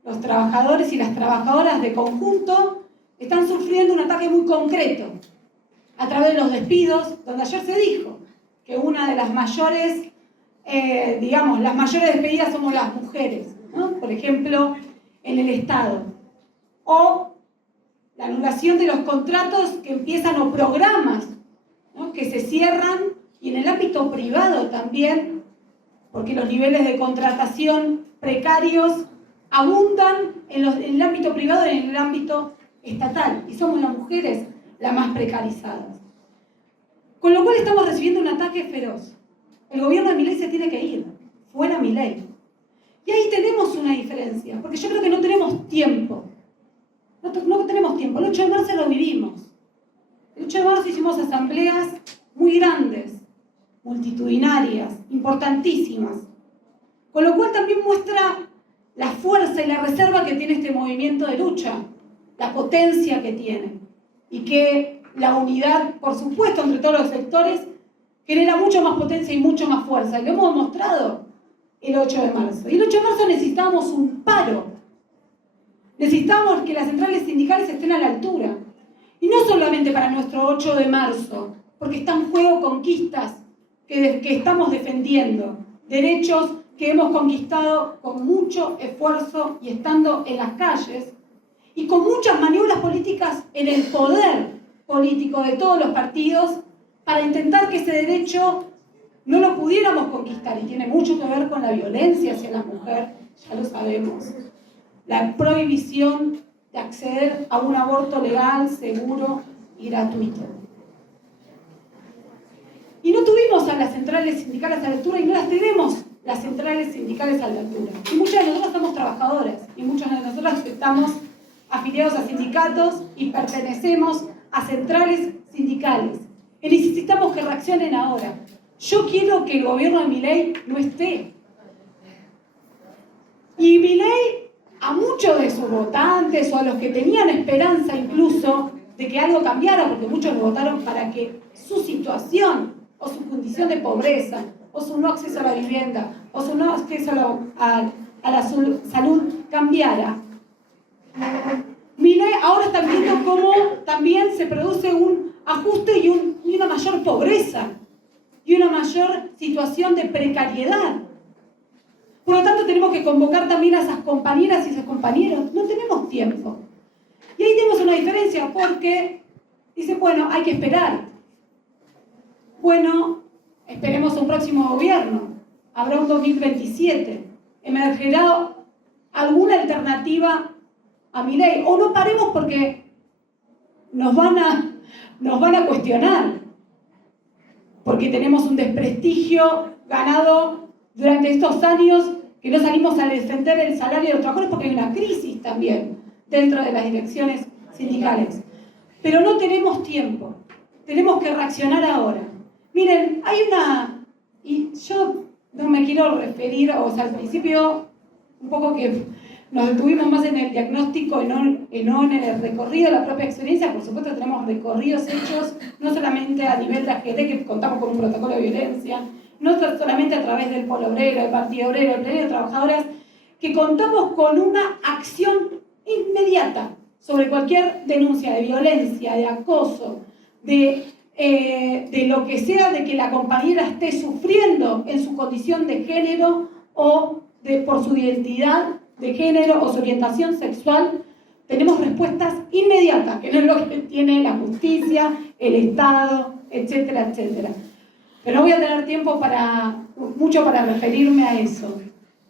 los trabajadores y las trabajadoras de conjunto están sufriendo un ataque muy concreto a través de los despidos, donde ayer se dijo que una de las mayores, las mayores despedidas somos las mujeres, ¿no? Por ejemplo, en el Estado. O la anulación de los contratos que empiezan o programas, ¿no? Que se cierran, y en el ámbito privado también, porque los niveles de contratación precarios abundan en el ámbito privado y en el ámbito estatal, y somos las mujeres las más precarizadas. Con lo cual estamos recibiendo un ataque feroz. El gobierno de Milei se tiene que ir, fuera Milei. Y ahí tenemos una diferencia, porque yo creo que no tenemos tiempo. No tenemos tiempo. El 8 de marzo lo vivimos. El 8 de marzo hicimos asambleas muy grandes, multitudinarias, importantísimas. Con lo cual también muestra la fuerza y la reserva que tiene este movimiento de lucha, la potencia que tiene. Y que la unidad, por supuesto, entre todos los sectores, genera mucho más potencia y mucho más fuerza. Y lo hemos mostrado el 8 de marzo. Y el 8 de marzo necesitamos un paro. Necesitamos que las centrales sindicales estén a la altura. Y no solamente para a nuestro 8 de marzo, porque está en juego conquistas que estamos defendiendo, derechos que hemos conquistado con mucho esfuerzo y estando en las calles y con muchas maniobras políticas en el poder político de todos los partidos para intentar que ese derecho no lo pudiéramos conquistar, y tiene mucho que ver con la violencia hacia la mujer, ya lo sabemos. La prohibición de acceder a un aborto legal, seguro y gratuito. Y no tuvimos a las centrales sindicales a la altura y no las tenemos las centrales sindicales a la altura. Y muchas de nosotras somos trabajadoras y muchas de nosotras estamos afiliados a sindicatos y pertenecemos a centrales sindicales. Y necesitamos que reaccionen ahora. Yo quiero que el gobierno de Milei no esté. Y Milei, a muchos de sus votantes o a los que tenían esperanza incluso de que algo cambiara, porque muchos lo votaron para que su situación o su condición de pobreza, o su no acceso a la vivienda, o su no acceso a la salud cambiara. Milei ahora está viendo cómo también se produce un ajuste y una mayor pobreza, y una mayor situación de precariedad. Por lo tanto, tenemos que convocar también a esas compañeras y esos compañeros. No tenemos tiempo. Y ahí tenemos una diferencia, porque dice, bueno, hay que esperar. Bueno, esperemos un próximo gobierno. Habrá un 2027. Emergerá alguna alternativa a Milei. O no paremos porque nos van a cuestionar. Porque tenemos un desprestigio ganado durante estos años que no salimos a defender el salario de los trabajadores porque hay una crisis también dentro de las direcciones sindicales. Pero no tenemos tiempo. Tenemos que reaccionar ahora. Miren, hay una... Y yo no me quiero referir, o sea, al principio un poco que nos detuvimos más en el diagnóstico y no en el recorrido de la propia experiencia. Por supuesto tenemos recorridos hechos, no solamente a nivel de AGT, que contamos con un protocolo de violencia, no solamente a través del Polo Obrero, del Partido Obrero, del Plenario de Trabajadoras, que contamos con una acción inmediata sobre cualquier denuncia de violencia, de acoso, de lo que sea, de que la compañera esté sufriendo en su condición de género o por su identidad de género o su orientación sexual. Tenemos respuestas inmediatas, que no es lo que tiene la justicia, el Estado, etcétera, etcétera. Pero no voy a tener tiempo mucho para referirme a eso.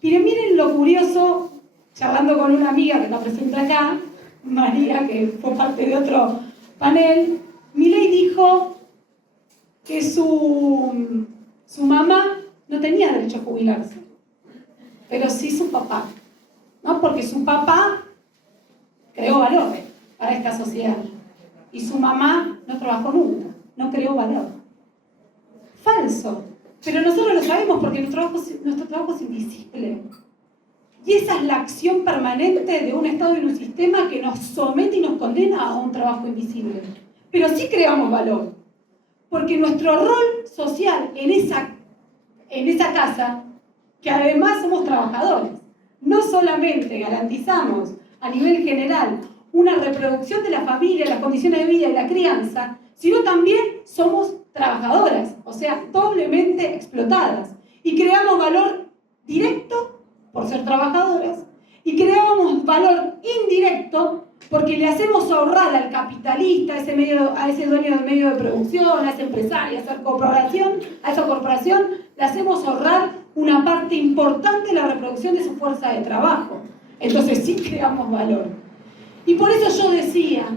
Miren lo curioso, charlando con una amiga que la presenta acá, María, que fue parte de otro panel. Milei dijo que su mamá no tenía derecho a jubilarse, pero sí su papá, ¿no? Porque su papá creó valor para esta sociedad y su mamá no trabajó nunca, no creó valor. Falso, pero nosotros lo sabemos porque nuestro trabajo es invisible. Y esa es la acción permanente de un Estado y un sistema que nos somete y nos condena a un trabajo invisible. Pero sí creamos valor, porque nuestro rol social en esa casa, que además somos trabajadores, no solamente garantizamos a nivel general una reproducción de la familia, las condiciones de vida y la crianza, sino también somos trabajadoras, o sea, doblemente explotadas. Y creamos valor directo por ser trabajadoras y creamos valor indirecto porque le hacemos ahorrar al capitalista, a ese dueño del medio de producción, a ese empresario, a esa corporación, le hacemos ahorrar una parte importante de la reproducción de su fuerza de trabajo. Entonces sí creamos valor. Y por eso yo decía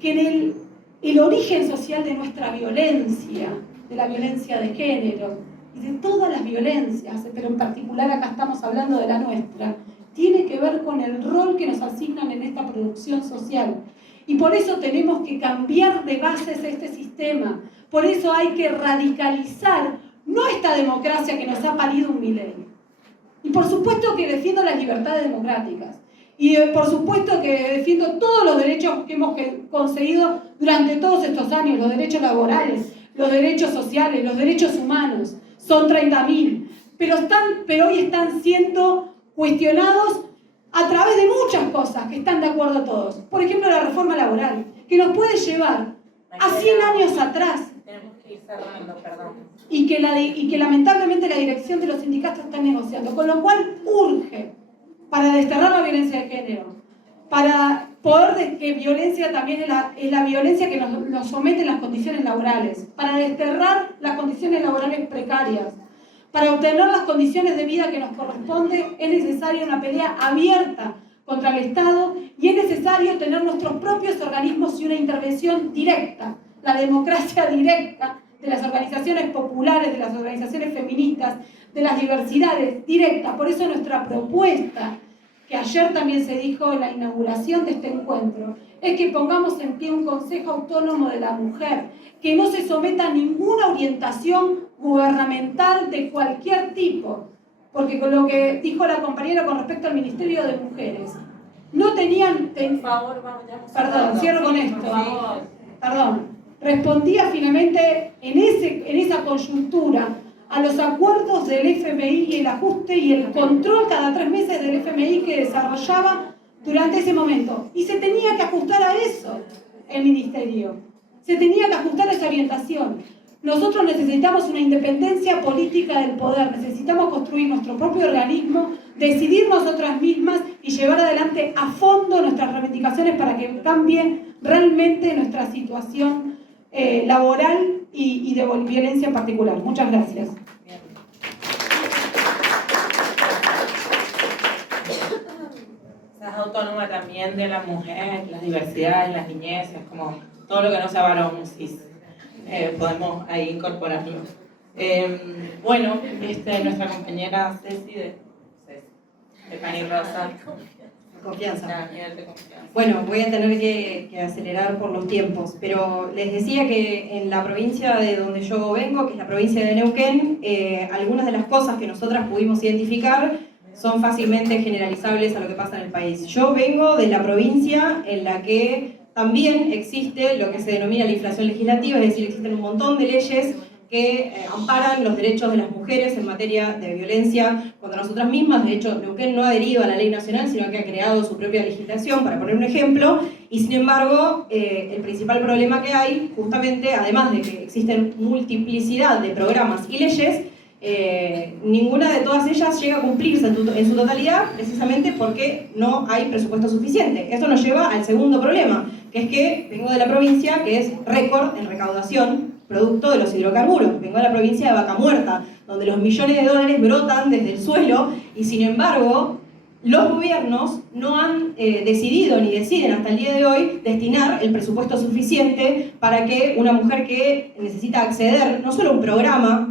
que en el origen social de nuestra violencia, de la violencia de género y de todas las violencias, pero en particular acá estamos hablando de la nuestra, tiene que ver con el rol que nos asignan en esta producción social. Y por eso tenemos que cambiar de bases este sistema. Por eso hay que radicalizar, no esta democracia que nos ha parido un Milei. Y por supuesto que defiendo las libertades democráticas. Y por supuesto que defiendo todos los derechos que hemos conseguido durante todos estos años, los derechos laborales, los derechos sociales, los derechos humanos. Son 30.000. Pero hoy están siendo cuestionados a través de muchas cosas que están de acuerdo todos. Por ejemplo, la reforma laboral, que nos puede llevar a 100 años atrás. Tenemos que ir cerrando, perdón. Y que lamentablemente la dirección de los sindicatos está negociando, con lo cual urge para desterrar la violencia de género, para poder que violencia también es la violencia que nos somete en las condiciones laborales, para desterrar las condiciones laborales precarias, para obtener las condiciones de vida que nos corresponde, es necesaria una pelea abierta contra el Estado y es necesario tener nuestros propios organismos y una intervención directa, la democracia directa de las organizaciones populares, de las organizaciones feministas, de las diversidades directas. Por eso nuestra propuesta, que ayer también se dijo en la inauguración de este encuentro, es que pongamos en pie un Consejo Autónomo de la Mujer, que no se someta a ninguna orientación gubernamental de cualquier tipo, porque con lo que dijo la compañera con respecto al Ministerio de Mujeres, no tenían... Por favor, vamos, ya. Perdón, cierro con esto. Por favor. Perdón. Respondía finalmente en esa coyuntura a los acuerdos del FMI y el ajuste y el control cada 3 meses del FMI que desarrollaba durante ese momento. Y se tenía que ajustar a eso el Ministerio. Se tenía que ajustar a esa orientación. Nosotros necesitamos una independencia política del poder, necesitamos construir nuestro propio organismo, decidir nosotras mismas y llevar adelante a fondo nuestras reivindicaciones para que cambie realmente nuestra situación laboral y de violencia en particular. Muchas gracias. Seas autónoma también de la mujer, las diversidades, las niñeces, como todo lo que no sea varón, cis. Podemos ahí incorporarlo. Bueno, nuestra compañera Ceci de Pan y Rosa. Confianza. Daniel de Confianza. Bueno, voy a tener que acelerar por los tiempos, pero les decía que en la provincia de donde yo vengo, que es la provincia de Neuquén, algunas de las cosas que nosotras pudimos identificar son fácilmente generalizables a lo que pasa en el país. Yo vengo de la provincia en la que también existe lo que se denomina la inflación legislativa, es decir, existen un montón de leyes que amparan los derechos de las mujeres en materia de violencia contra nosotras mismas. De hecho, Neuquén no ha adherido a la ley nacional, sino que ha creado su propia legislación, para poner un ejemplo, y sin embargo, el principal problema que hay, justamente, además de que existen multiplicidad de programas y leyes, ninguna de todas ellas llega a cumplirse en su totalidad, precisamente porque no hay presupuesto suficiente. Esto nos lleva al segundo problema, que es que vengo de la provincia que es récord en recaudación producto de los hidrocarburos. Vengo de la provincia de Vaca Muerta, donde los millones de dólares brotan desde el suelo y sin embargo los gobiernos no han decidido ni deciden hasta el día de hoy destinar el presupuesto suficiente para que una mujer que necesita acceder no solo a un programa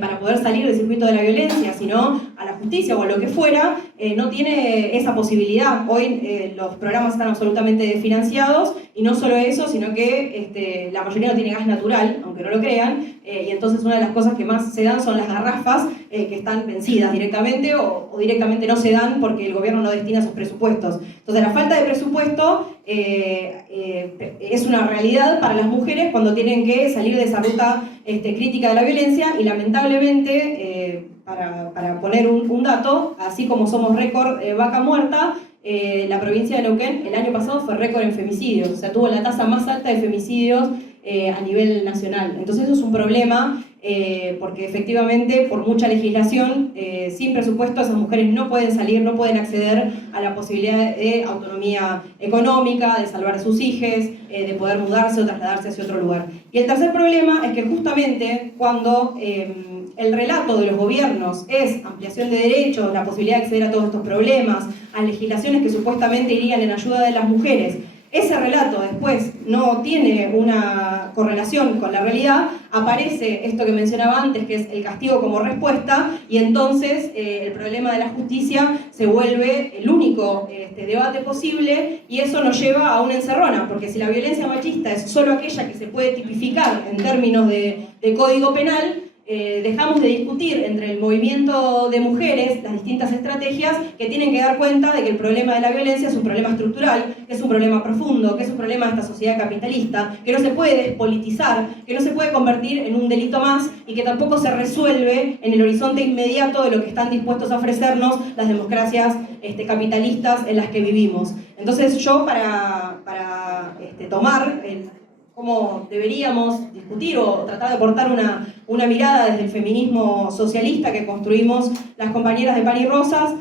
para poder salir del circuito de la violencia, sino a la justicia o a lo que fuera, no tiene esa posibilidad. Hoy los programas están absolutamente desfinanciados y no solo eso, sino que la mayoría no tiene gas natural, aunque no lo crean, y entonces una de las cosas que más se dan son las garrafas que están vencidas directamente o directamente no se dan porque el gobierno no destina sus presupuestos. Entonces la falta de presupuesto es una realidad para las mujeres cuando tienen que salir de esa ruta crítica de la violencia y lamentablemente, para poner un dato, así como somos récord Vaca Muerta, la provincia de Neuquén el año pasado fue récord en femicidios, o sea, tuvo la tasa más alta de femicidios a nivel nacional. Entonces eso es un problema porque efectivamente por mucha legislación, sin presupuesto esas mujeres no pueden salir, no pueden acceder a la posibilidad de autonomía económica, de salvar a sus hijos, de poder mudarse o trasladarse hacia otro lugar. Y el tercer problema es que justamente cuando el relato de los gobiernos es ampliación de derechos, la posibilidad de acceder a todos estos problemas, a legislaciones que supuestamente irían en ayuda de las mujeres, ese relato después no tiene una correlación con la realidad, aparece esto que mencionaba antes, que es el castigo como respuesta, y entonces el problema de la justicia se vuelve el único debate posible, y eso nos lleva a una encerrona, porque si la violencia machista es solo aquella que se puede tipificar en términos de código penal, dejamos de discutir entre el movimiento de mujeres las distintas estrategias que tienen que dar cuenta de que el problema de la violencia es un problema estructural, que es un problema profundo, que es un problema de esta sociedad capitalista, que no se puede despolitizar, que no se puede convertir en un delito más y que tampoco se resuelve en el horizonte inmediato de lo que están dispuestos a ofrecernos las democracias capitalistas en las que vivimos. Entonces yo para tomar cómo deberíamos discutir o tratar de aportar una mirada desde el feminismo socialista que construimos las compañeras de Pan y Rosas.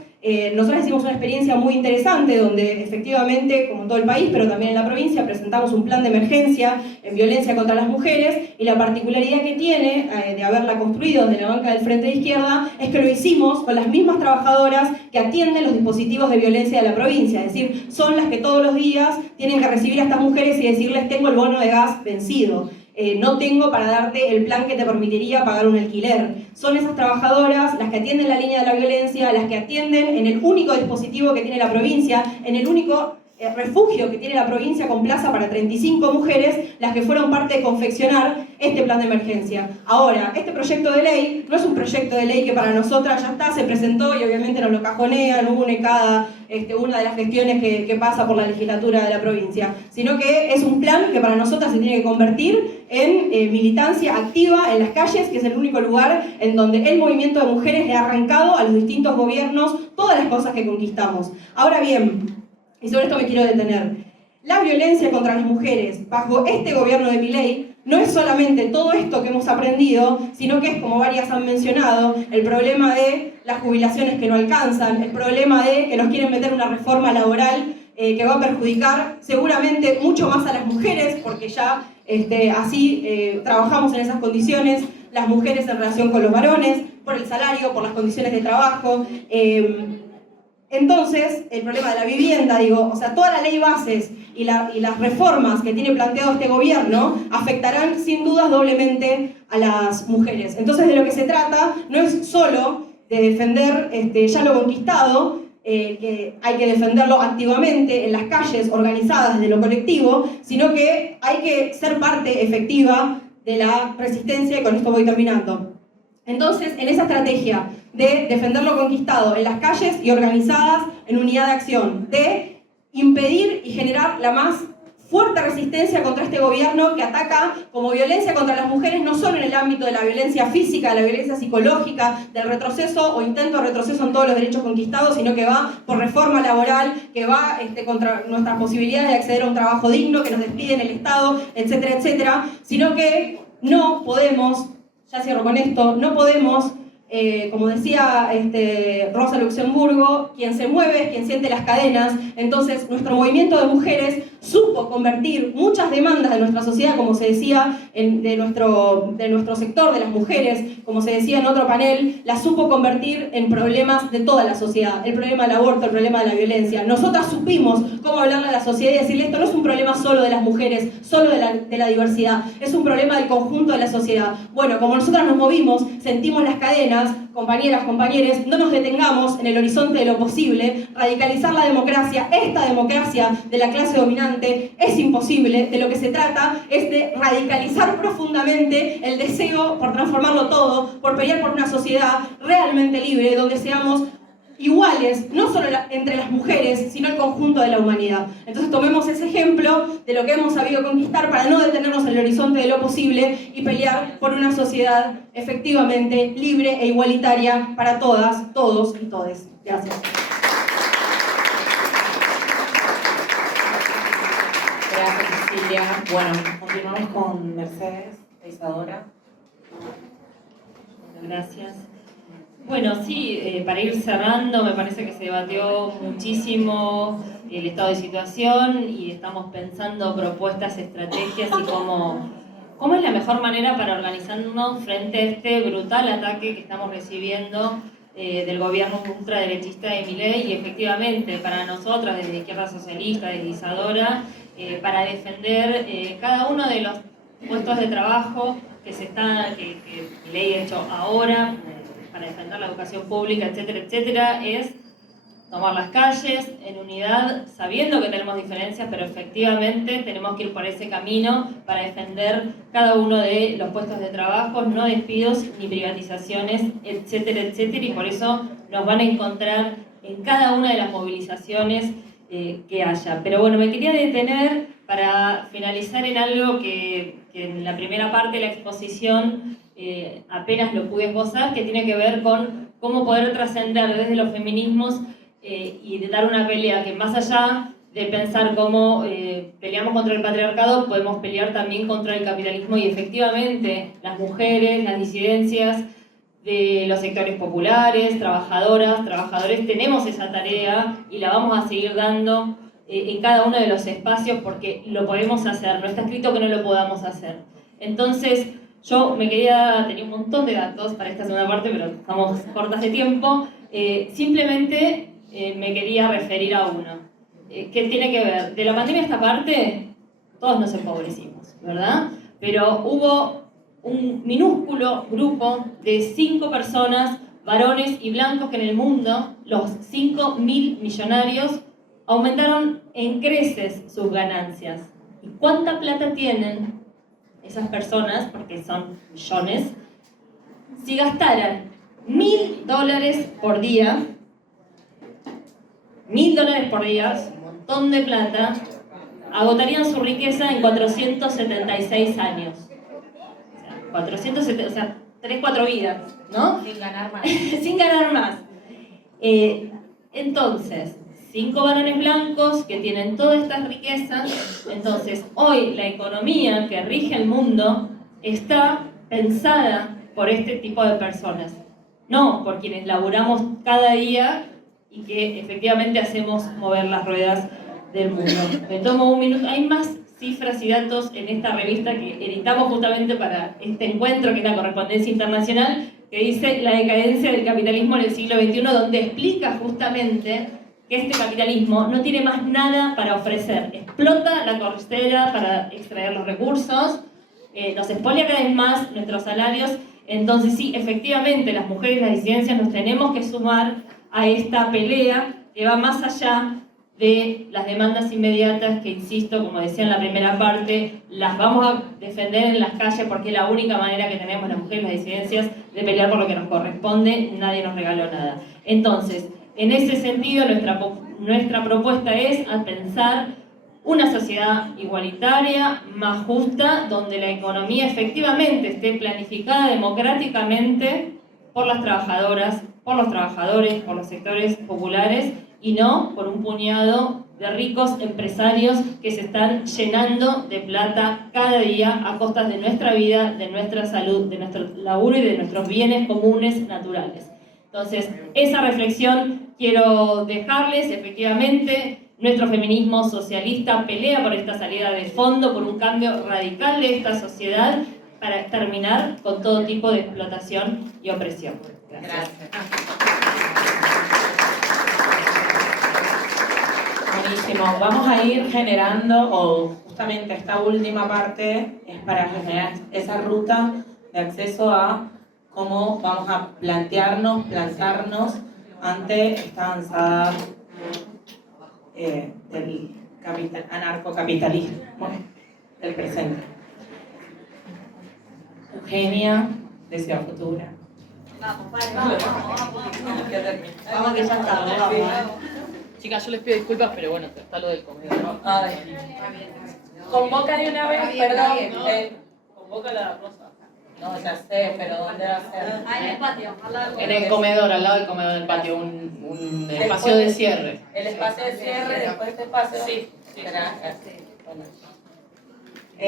Nosotros hicimos una experiencia muy interesante donde efectivamente, como en todo el país, pero también en la provincia, presentamos un plan de emergencia en violencia contra las mujeres, y la particularidad que tiene de haberla construido desde la banca del Frente de Izquierda es que lo hicimos con las mismas trabajadoras que atienden los dispositivos de violencia de la provincia, es decir, son las que todos los días tienen que recibir a estas mujeres y decirles: tengo el bono de gas vencido. No tengo para darte el plan que te permitiría pagar un alquiler. Son esas trabajadoras las que atienden la línea de la violencia, las que atienden en el único dispositivo que tiene la provincia, en el único refugio que tiene la provincia con plaza para 35 mujeres, las que fueron parte de confeccionar este plan de emergencia. Ahora, este proyecto de ley no es un proyecto de ley que para nosotras ya está, se presentó y obviamente nos lo cajonean una y cada una de las gestiones que pasa por la legislatura de la provincia, sino que es un plan que para nosotras se tiene que convertir en militancia activa en las calles, que es el único lugar en donde el movimiento de mujeres le ha arrancado a los distintos gobiernos todas las cosas que conquistamos. Ahora bien, y sobre esto me quiero detener, la violencia contra las mujeres bajo este gobierno de Milei no es solamente todo esto que hemos aprendido, sino que es, como varias han mencionado, el problema de las jubilaciones que no alcanzan, el problema de que nos quieren meter una reforma laboral que va a perjudicar seguramente mucho más a las mujeres, porque ya así trabajamos en esas condiciones, las mujeres en relación con los varones, por el salario, por las condiciones de trabajo. Entonces, el problema de la vivienda, o sea, toda la ley bases y las reformas que tiene planteado este gobierno afectarán sin dudas doblemente a las mujeres. Entonces, de lo que se trata no es solo de defender ya lo conquistado, que hay que defenderlo activamente en las calles organizadas de lo colectivo, sino que hay que ser parte efectiva de la resistencia, y con esto voy terminando. Entonces, en esa estrategia de defender lo conquistado en las calles y organizadas en unidad de acción, de impedir y generar la más fuerte resistencia contra este gobierno que ataca como violencia contra las mujeres, no solo en el ámbito de la violencia física, de la violencia psicológica, del retroceso o intento de retroceso en todos los derechos conquistados, sino que va por reforma laboral, que va contra nuestras posibilidades de acceder a un trabajo digno, que nos despide en el Estado, etcétera, etcétera, sino que no podemos, ya cierro con esto, no podemos, como decía Rosa Luxemburgo, quien se mueve es quien siente las cadenas. Entonces, nuestro movimiento de mujeres supo convertir muchas demandas de nuestra sociedad, como se decía, de nuestro sector, de las mujeres, como se decía en otro panel, las supo convertir en problemas de toda la sociedad. El problema del aborto, el problema de la violencia. Nosotras supimos cómo hablarle a la sociedad y decirle: esto no es un problema solo de las mujeres, solo de la diversidad, es un problema del conjunto de la sociedad. Bueno, como nosotras nos movimos, sentimos las cadenas, compañeras, compañeros, no nos detengamos en el horizonte de lo posible. Radicalizar la democracia, esta democracia de la clase dominante, es imposible. De lo que se trata es de radicalizar profundamente el deseo por transformarlo todo, por pelear por una sociedad realmente libre, donde seamos iguales, no solo entre las mujeres, sino el conjunto de la humanidad. Entonces tomemos ese ejemplo de lo que hemos sabido conquistar para no detenernos en el horizonte de lo posible y pelear por una sociedad efectivamente libre e igualitaria para todas, todos y todes. Gracias. Gracias, Cecilia. Bueno, continuamos con Mercedes, Isadora. Gracias. Bueno, sí, para ir cerrando, me parece que se debatió muchísimo el estado de situación y estamos pensando propuestas, estrategias y cómo es la mejor manera para organizarnos frente a este brutal ataque que estamos recibiendo del gobierno ultraderechista de Milei. Y efectivamente, para nosotras, desde Izquierda Socialista, desde Isadora, para defender cada uno de los puestos de trabajo que Milei ha hecho ahora, para defender la educación pública, etcétera, etcétera, es tomar las calles en unidad, sabiendo que tenemos diferencias, pero efectivamente tenemos que ir por ese camino para defender cada uno de los puestos de trabajo, no despidos ni privatizaciones, etcétera, etcétera, y por eso nos van a encontrar en cada una de las movilizaciones que haya. Pero bueno, me quería detener para finalizar en algo que en la primera parte de la exposición apenas lo pude esbozar, que tiene que ver con cómo poder trascender desde los feminismos y de dar una pelea que, más allá de pensar cómo peleamos contra el patriarcado, podemos pelear también contra el capitalismo, y efectivamente las mujeres, las disidencias de los sectores populares, trabajadoras, trabajadores, tenemos esa tarea y la vamos a seguir dando en cada uno de los espacios porque lo podemos hacer, no está escrito que no lo podamos hacer. Entonces, yo tenía un montón de datos para esta segunda parte, pero estamos cortas de tiempo. Simplemente me quería referir a uno. ¿Qué tiene que ver? De la pandemia a esta parte, todos nos empobrecimos, ¿verdad? Pero hubo un minúsculo grupo de 5 personas, varones y blancos, que en el mundo, los 5.000 millonarios, aumentaron en creces sus ganancias. ¿Y cuánta plata tienen esas personas, porque son millones, si gastaran $1.000 por día? $1.000 por día, es un montón de plata, agotarían su riqueza en 476 años. O sea, 3-4 vidas, ¿no? Sin ganar más. Sin ganar más. Entonces, 5 varones blancos que tienen todas estas riquezas. Entonces, hoy la economía que rige el mundo está pensada por este tipo de personas, no por quienes laburamos cada día y que efectivamente hacemos mover las ruedas del mundo. Me tomo un minuto. Hay más cifras y datos en esta revista que editamos justamente para este encuentro, que es la Correspondencia Internacional, que dice La decadencia del capitalismo en el siglo XXI, donde explica justamente que este capitalismo no tiene más nada para ofrecer. Explota la costera para extraer los recursos, nos expolia cada vez más nuestros salarios. Entonces sí, efectivamente, las mujeres y las disidencias nos tenemos que sumar a esta pelea que va más allá de las demandas inmediatas que, insisto, como decía en la primera parte, las vamos a defender en las calles porque es la única manera que tenemos las mujeres y las disidencias de pelear por lo que nos corresponde. Nadie nos regaló nada. Entonces, en ese sentido, nuestra propuesta es a pensar una sociedad igualitaria, más justa, donde la economía efectivamente esté planificada democráticamente por las trabajadoras, por los trabajadores, por los sectores populares, y no por un puñado de ricos empresarios que se están llenando de plata cada día a costas de nuestra vida, de nuestra salud, de nuestro laburo y de nuestros bienes comunes naturales. Entonces, esa reflexión quiero dejarles. Efectivamente, nuestro feminismo socialista pelea por esta salida de fondo, por un cambio radical de esta sociedad para terminar con todo tipo de explotación y opresión. Gracias. Buenísimo. Vamos a ir generando, o justamente esta última parte es para generar esa ruta de acceso a cómo vamos a plantarnos ante esta avanzada del anarcocapitalismo del presente. Eugenia, deseo futura. Vamos que ya está, vamos. Chicas, yo les pido disculpas, pero bueno, está lo del comedor, ¿no? Convoca de una vez, perdón. Convoca la Rosa. No, ya sé, pero ¿dónde va a ser? En el patio, al lado En el comedor, al lado del comedor del patio, un espacio de cierre. El espacio de cierre, después este espacio. Sí. Gracias.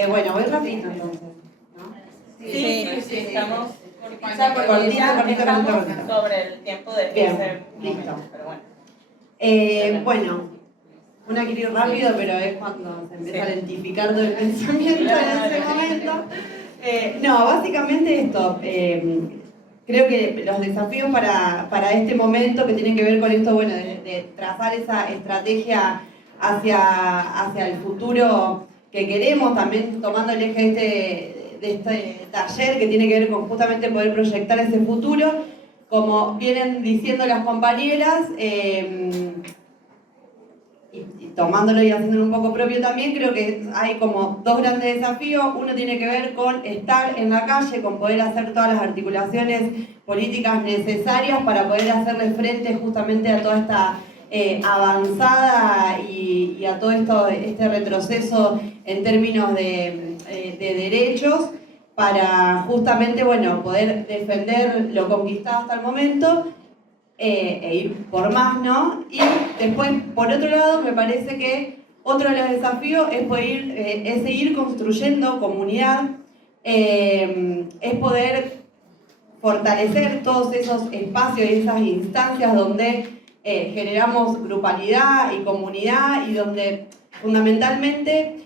Bueno, voy rapidito entonces, ¿no? Sí, estamos Cortito. sobre el tiempo de Bien, ese listo. momento, pero bueno. Bueno, una quiere ir rápido, pero es cuando se empieza a identificar todo el pensamiento en ese momento. No, básicamente esto. Creo que los desafíos para este momento que tienen que ver con esto, bueno, de trazar esa estrategia hacia el futuro que queremos, también tomando el eje de este taller que tiene que ver con justamente poder proyectar ese futuro. Como vienen diciendo las compañeras, y tomándolo y haciéndolo un poco propio también, creo que hay como dos grandes desafíos. Uno tiene que ver con estar en la calle, con poder hacer todas las articulaciones políticas necesarias para poder hacerle frente justamente a toda esta avanzada y a todo este retroceso en términos de derechos, para justamente, bueno, poder defender lo conquistado hasta el momento e ir por más, ¿no? Y después, por otro lado, me parece que Otro de los desafíos es seguir construyendo comunidad, es poder fortalecer todos esos espacios y esas instancias donde generamos grupalidad y comunidad y donde fundamentalmente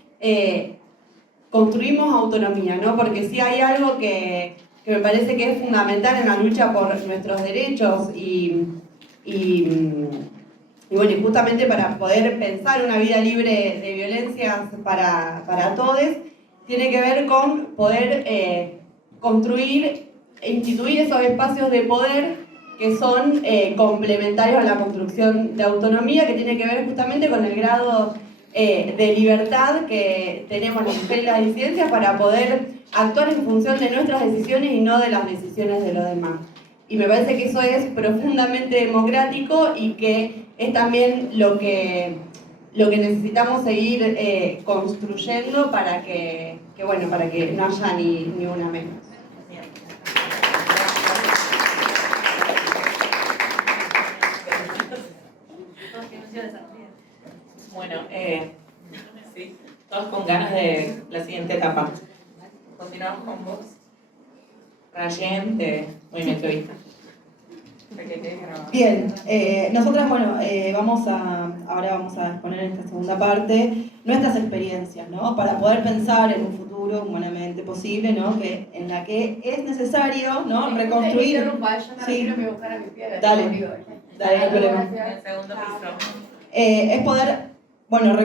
construimos autonomía, ¿no? Porque sí hay algo que me parece que es fundamental en la lucha por nuestros derechos y bueno, y justamente para poder pensar una vida libre de violencias para todos, tiene que ver con poder construir e instituir esos espacios de poder que son complementarios a la construcción de autonomía, que tiene que ver justamente con el grado de libertad que tenemos las mujeres y las disidencias para poder actuar en función de nuestras decisiones y no de las decisiones de los demás. Y me parece que eso es profundamente democrático y que es también lo que necesitamos seguir construyendo para que no haya ni una menos. Bueno, sí, todos con ganas de la siguiente etapa. Continuamos con vos. Rayen, de Movimiento Vista. Bien, nosotras, bueno, ahora vamos a exponer en esta segunda parte nuestras experiencias, ¿no? Para poder pensar en un futuro humanamente posible, ¿no? En la que es necesario, ¿no? Reconstruir. Sí. Dale, no hay problema. El segundo piso. Es poder, bueno,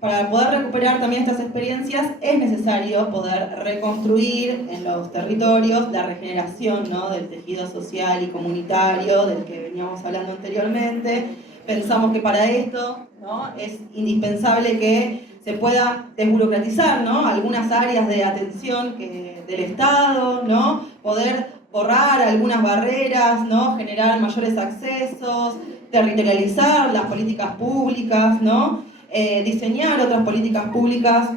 para poder recuperar también estas experiencias es necesario poder reconstruir en los territorios la regeneración, ¿no? Del tejido social y comunitario del que veníamos hablando anteriormente. Pensamos que para esto, ¿no? Es indispensable que se pueda desburocratizar, ¿no? Algunas áreas de atención del Estado, ¿no? Poder borrar algunas barreras, ¿no? Generar mayores accesos, territorializar las políticas públicas, ¿no? Diseñar otras políticas públicas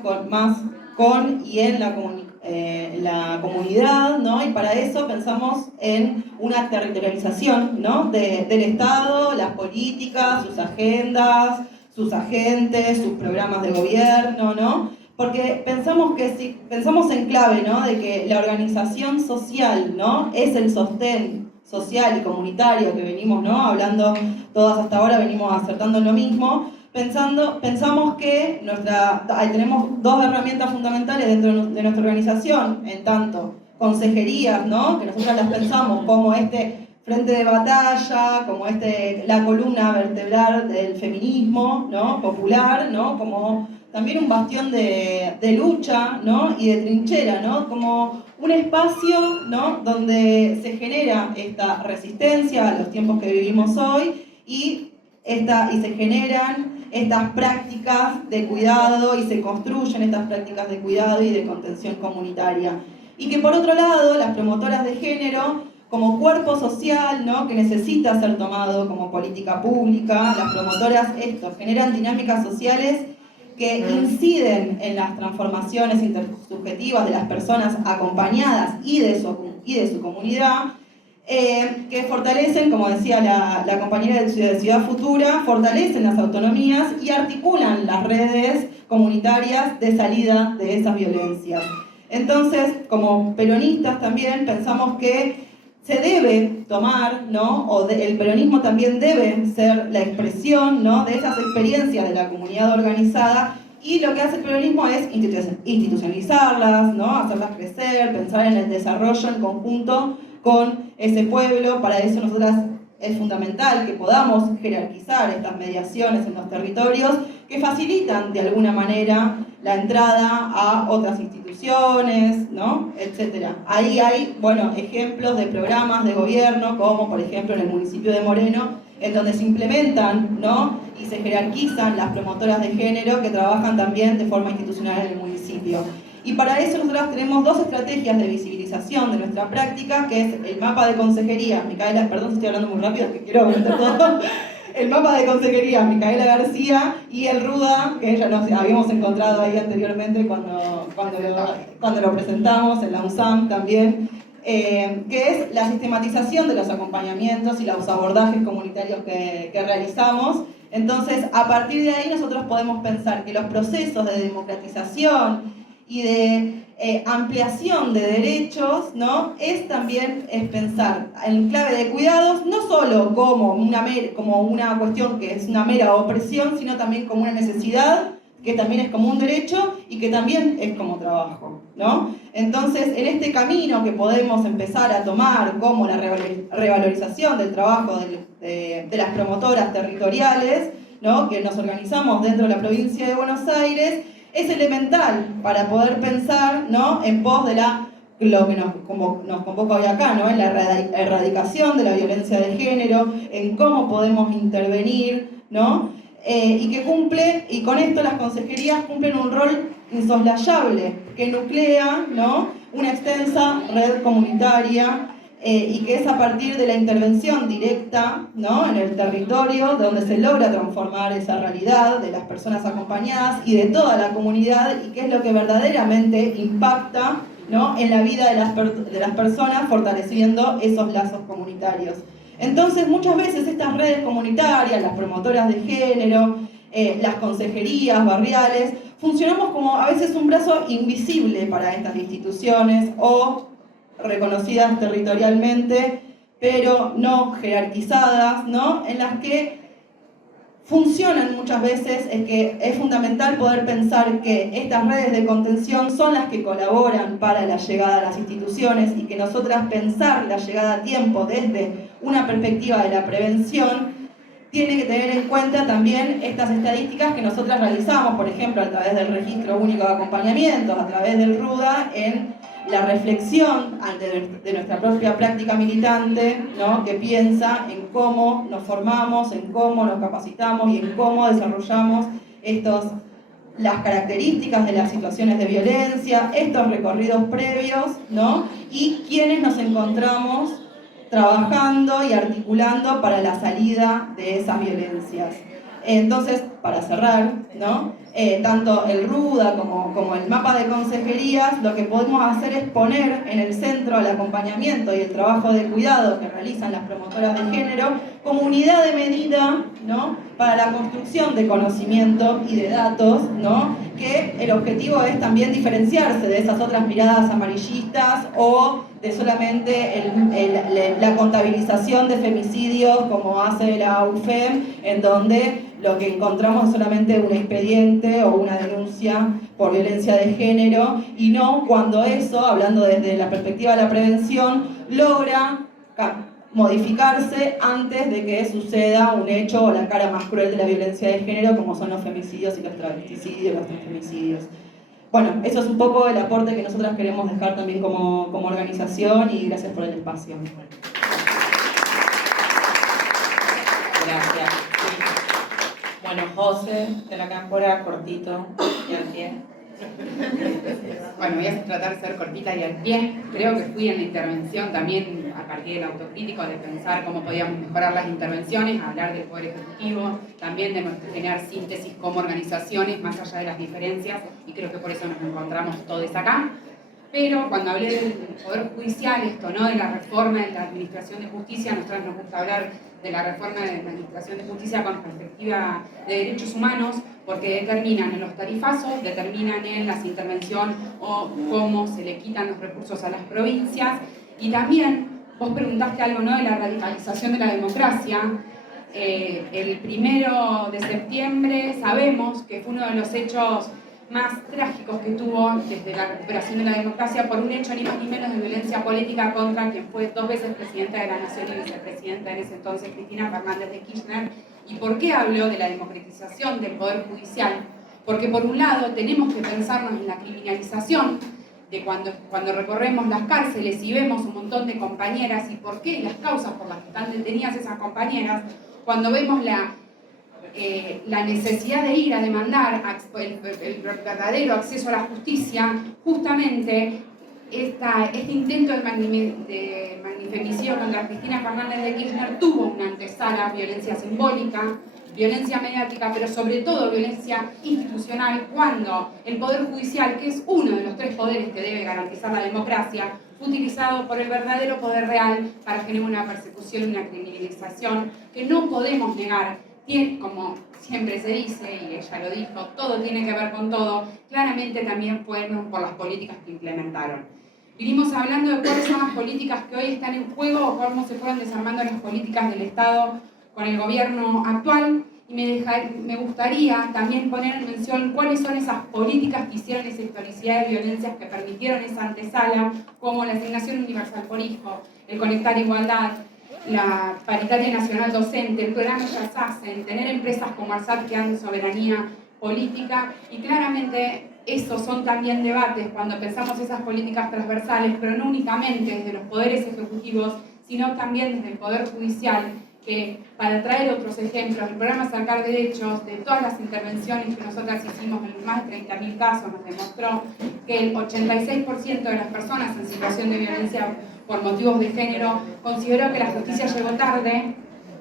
con y en la comunidad, ¿no? Y para eso pensamos en una territorialización, ¿no? Del Estado, las políticas, sus agendas, sus agentes, sus programas de gobierno, ¿no? Porque pensamos en clave, ¿no? De que la organización social, ¿no? Es el sostén social y comunitario que venimos, ¿no? Hablando todas hasta ahora, venimos acertando en lo mismo. Pensamos que tenemos dos herramientas fundamentales dentro de nuestra organización, en tanto consejerías, ¿no? Que nosotros las pensamos como este frente de batalla, como la columna vertebral del feminismo, ¿no? Popular, ¿no? Como también un bastión de lucha, ¿no? Y de trinchera, ¿no? Como un espacio, ¿no? Donde se genera esta resistencia a los tiempos que vivimos hoy y se generan estas prácticas de cuidado y se construyen estas prácticas de cuidado y de contención comunitaria. Y que por otro lado, las promotoras de género, como cuerpo social, ¿no? Que necesita ser tomado como política pública, las promotoras generan dinámicas sociales que inciden en las transformaciones intersubjetivas de las personas acompañadas y de su comunidad, que fortalecen, como decía la compañera de Ciudad Futura, fortalecen las autonomías y articulan las redes comunitarias de salida de esas violencias. Entonces, como peronistas también pensamos que se debe tomar, ¿no? El peronismo también debe ser la expresión, ¿no? De esas experiencias de la comunidad organizada, y lo que hace el peronismo es institucionalizarlas, ¿no? Hacerlas crecer, pensar en el desarrollo en conjunto con ese pueblo. Para eso nosotras es fundamental que podamos jerarquizar estas mediaciones en los territorios que facilitan de alguna manera la entrada a otras instituciones, ¿no? Etcétera. Ahí hay, bueno, ejemplos de programas de gobierno, como por ejemplo en el municipio de Moreno, en donde se implementan, ¿no? Y se jerarquizan las promotoras de género que trabajan también de forma institucional en el municipio. Y para eso nosotros tenemos dos estrategias de visibilización de nuestra práctica, que es el mapa de consejería. Micaela, perdón si estoy hablando muy rápido, que quiero meter todo. El mapa de consejería, Micaela García, y el RUDA, que ya nos habíamos encontrado ahí anteriormente cuando lo presentamos en la USAM también, que es la sistematización de los acompañamientos y los abordajes comunitarios que realizamos Entonces, a partir de ahí nosotros podemos pensar que los procesos de democratización y de ampliación de derechos, ¿no? Es pensar en clave de cuidados, no solo como una cuestión que es una mera opresión, sino también como una necesidad, que también es como un derecho y que también es como trabajo, ¿no? Entonces, en este camino que podemos empezar a tomar como la revalorización del trabajo de las promotoras territoriales, ¿no? Que nos organizamos dentro de la provincia de Buenos Aires, es elemental para poder pensar, ¿no? En pos de lo que nos convoca hoy acá, ¿no? En la erradicación de la violencia de género, en cómo podemos intervenir, ¿no? Y con esto las consejerías cumplen un rol insoslayable, que nuclea, ¿no? Una extensa red comunitaria y que es a partir de la intervención directa, ¿no? En el territorio donde se logra transformar esa realidad de las personas acompañadas y de toda la comunidad, y que es lo que verdaderamente impacta, ¿no? En la vida de las personas, fortaleciendo esos lazos comunitarios. Entonces, muchas veces estas redes comunitarias, las promotoras de género, las consejerías barriales, funcionamos como a veces un brazo invisible para estas instituciones o reconocidas territorialmente, pero no jerarquizadas, ¿no? En las que funcionan muchas veces, es que es fundamental poder pensar que estas redes de contención son las que colaboran para la llegada a las instituciones y que nosotras pensar la llegada a tiempo desde una perspectiva de la prevención tiene que tener en cuenta también estas estadísticas que nosotras realizamos, por ejemplo, a través del Registro Único de Acompañamientos, a través del RUDA, en la reflexión de nuestra propia práctica militante, ¿no? Que piensa en cómo nos formamos, en cómo nos capacitamos y en cómo desarrollamos las características de las situaciones de violencia, estos recorridos previos, ¿no? Y quienes nos encontramos trabajando y articulando para la salida de esas violencias. Entonces, para cerrar, ¿no? Tanto el RUDA como el mapa de consejerías, lo que podemos hacer es poner en el centro el acompañamiento y el trabajo de cuidado que realizan las promotoras de género como unidad de medida, ¿no? Para la construcción de conocimiento y de datos, ¿no? Que el objetivo es también diferenciarse de esas otras miradas amarillistas o de solamente la contabilización de femicidios como hace la UFEM, en donde lo que encontramos es solamente un expediente o una denuncia por violencia de género, y no cuando eso, hablando desde la perspectiva de la prevención, logra modificarse antes de que suceda un hecho o la cara más cruel de la violencia de género, como son los femicidios y los travesticidios, los transfemicidios. Bueno, eso es un poco el aporte que nosotras queremos dejar también como organización, y gracias por el espacio. Gracias. Bueno, José de la Cámpora, cortito y al pie. Bueno, voy a tratar de ser cortita y al pie. Creo que fui en la intervención también a partir del autocrítico de pensar cómo podíamos mejorar las intervenciones, hablar del Poder Ejecutivo, también de generar síntesis como organizaciones más allá de las diferencias, y creo que por eso nos encontramos todos acá. Pero cuando hablé del Poder Judicial, esto, ¿no? De la reforma de la Administración de Justicia, a nosotros nos gusta hablar de la reforma de la Administración de Justicia con perspectiva de derechos humanos, porque determinan en los tarifazos, determinan en las intervenciones o cómo se le quitan los recursos a las provincias. Y también, vos preguntaste algo, ¿no? De la radicalización de la democracia. El 1 de septiembre sabemos que fue uno de los hechos más trágicos que tuvo desde la recuperación de la democracia, por un hecho ni más ni menos de violencia política contra quien fue 2 veces presidenta de la Nación y vicepresidenta en ese entonces, Cristina Fernández de Kirchner. ¿Y por qué hablo de la democratización del Poder Judicial? Porque por un lado tenemos que pensarnos en la criminalización de cuando recorremos las cárceles y vemos un montón de compañeras, y por qué las causas por las que están detenidas esas compañeras, cuando vemos la necesidad de ir a demandar el verdadero acceso a la justicia, justamente este intento de magnifemicidio contra Cristina Fernández de Kirchner tuvo una antesala: violencia simbólica, violencia mediática, pero sobre todo violencia institucional, cuando el Poder Judicial, que es uno de los 3 poderes que debe garantizar la democracia, fue utilizado por el verdadero poder real para generar una persecución y una criminalización que no podemos negar como siempre se dice, y ella lo dijo, todo tiene que ver con todo, claramente también fueron por las políticas que implementaron. Vinimos hablando de cuáles son las políticas que hoy están en juego o cómo se fueron desarmando las políticas del Estado con el gobierno actual, y me gustaría también poner en mención cuáles son esas políticas que hicieron esa historicidad de violencias que permitieron esa antesala, como la asignación universal por hijo, el conectar igualdad, la paritaria nacional docente, el programa Ellas Hacen, tener empresas como ARSAT que dan soberanía política, y claramente esos son también debates cuando pensamos esas políticas transversales, pero no únicamente desde los poderes ejecutivos, sino también desde el Poder Judicial, que para traer otros ejemplos, el programa Acercar Derechos, de todas las intervenciones que nosotras hicimos en más de 30.000 casos, nos demostró que el 86% de las personas en situación de violencia por motivos de género consideró que la justicia llegó tarde,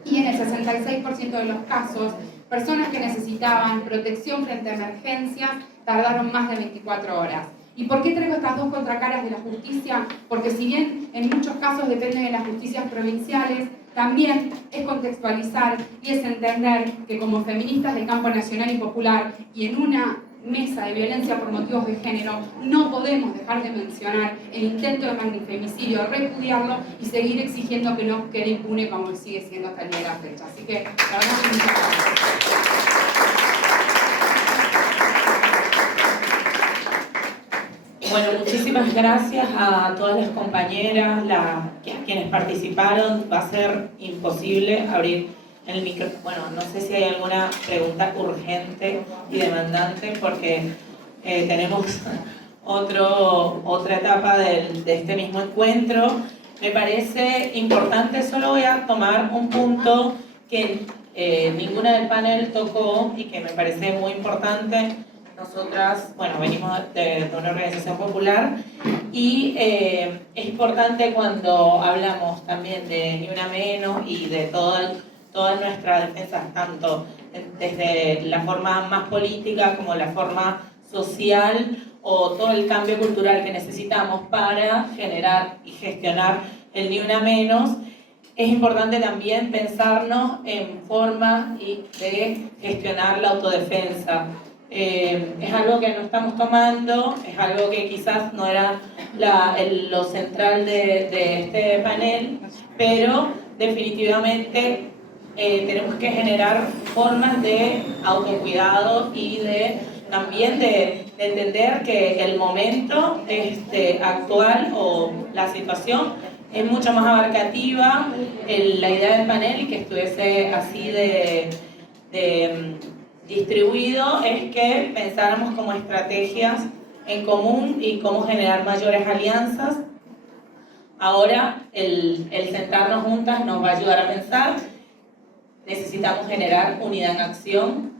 y en el 66% de los casos, personas que necesitaban protección frente a emergencias tardaron más de 24 horas. ¿Y por qué traigo estas dos contracaras de la justicia? Porque si bien en muchos casos dependen de las justicias provinciales, también es contextualizar y es entender que como feministas del campo nacional y popular y en una mesa de violencia por motivos de género, no podemos dejar de mencionar el intento de magnifemicidio, repudiarlo y seguir exigiendo que no quede impune como sigue siendo hasta el día de la fecha. Así que, la verdad que muchas gracias. Bueno, muchísimas gracias a todas las compañeras, quienes participaron. Va a ser imposible abrir el micro. Bueno, no sé si hay alguna pregunta urgente y demandante, porque tenemos otra etapa de este mismo encuentro. Me parece importante, solo voy a tomar un punto que ninguna del panel tocó y que me parece muy importante. Nosotras, bueno, venimos de una organización popular y es importante cuando hablamos también de Ni Una Menos y de todas nuestras defensas, tanto desde la forma más política como la forma social o todo el cambio cultural que necesitamos para generar y gestionar el Ni Una Menos. Es importante también pensarnos en formas de gestionar la autodefensa. Es algo que no estamos tomando, es algo que quizás no era lo central de este panel, pero definitivamente tenemos que generar formas de autocuidado y también de entender que el momento actual o la situación es mucho más abarcativa. La idea del panel, que estuviese así distribuido, es que pensáramos como estrategias en común y cómo generar mayores alianzas. Ahora el sentarnos juntas nos va a ayudar a pensar. Necesitamos generar unidad en acción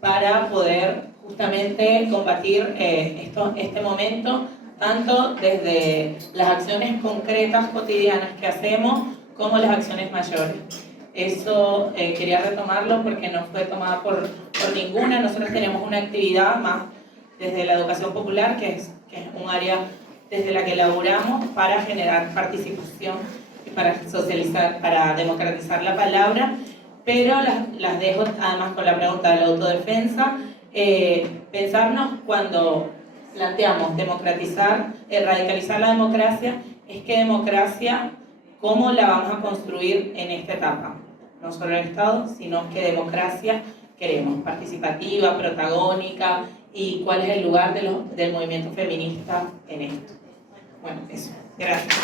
para poder justamente combatir este momento, tanto desde las acciones concretas cotidianas que hacemos como las acciones mayores. Eso quería retomarlo porque no fue tomada por ninguna. Nosotros tenemos una actividad más desde la educación popular, que es un área desde la que laboramos para generar participación y para socializar, para democratizar la palabra, pero las dejo además con la pregunta de la autodefensa. Pensarnos cuando planteamos democratizar, radicalizar la democracia, es que democracia, ¿cómo la vamos a construir en esta etapa? No solo el Estado, sino qué democracia queremos, participativa, protagónica, y cuál es el lugar del movimiento feminista en esto. Bueno, eso. Gracias.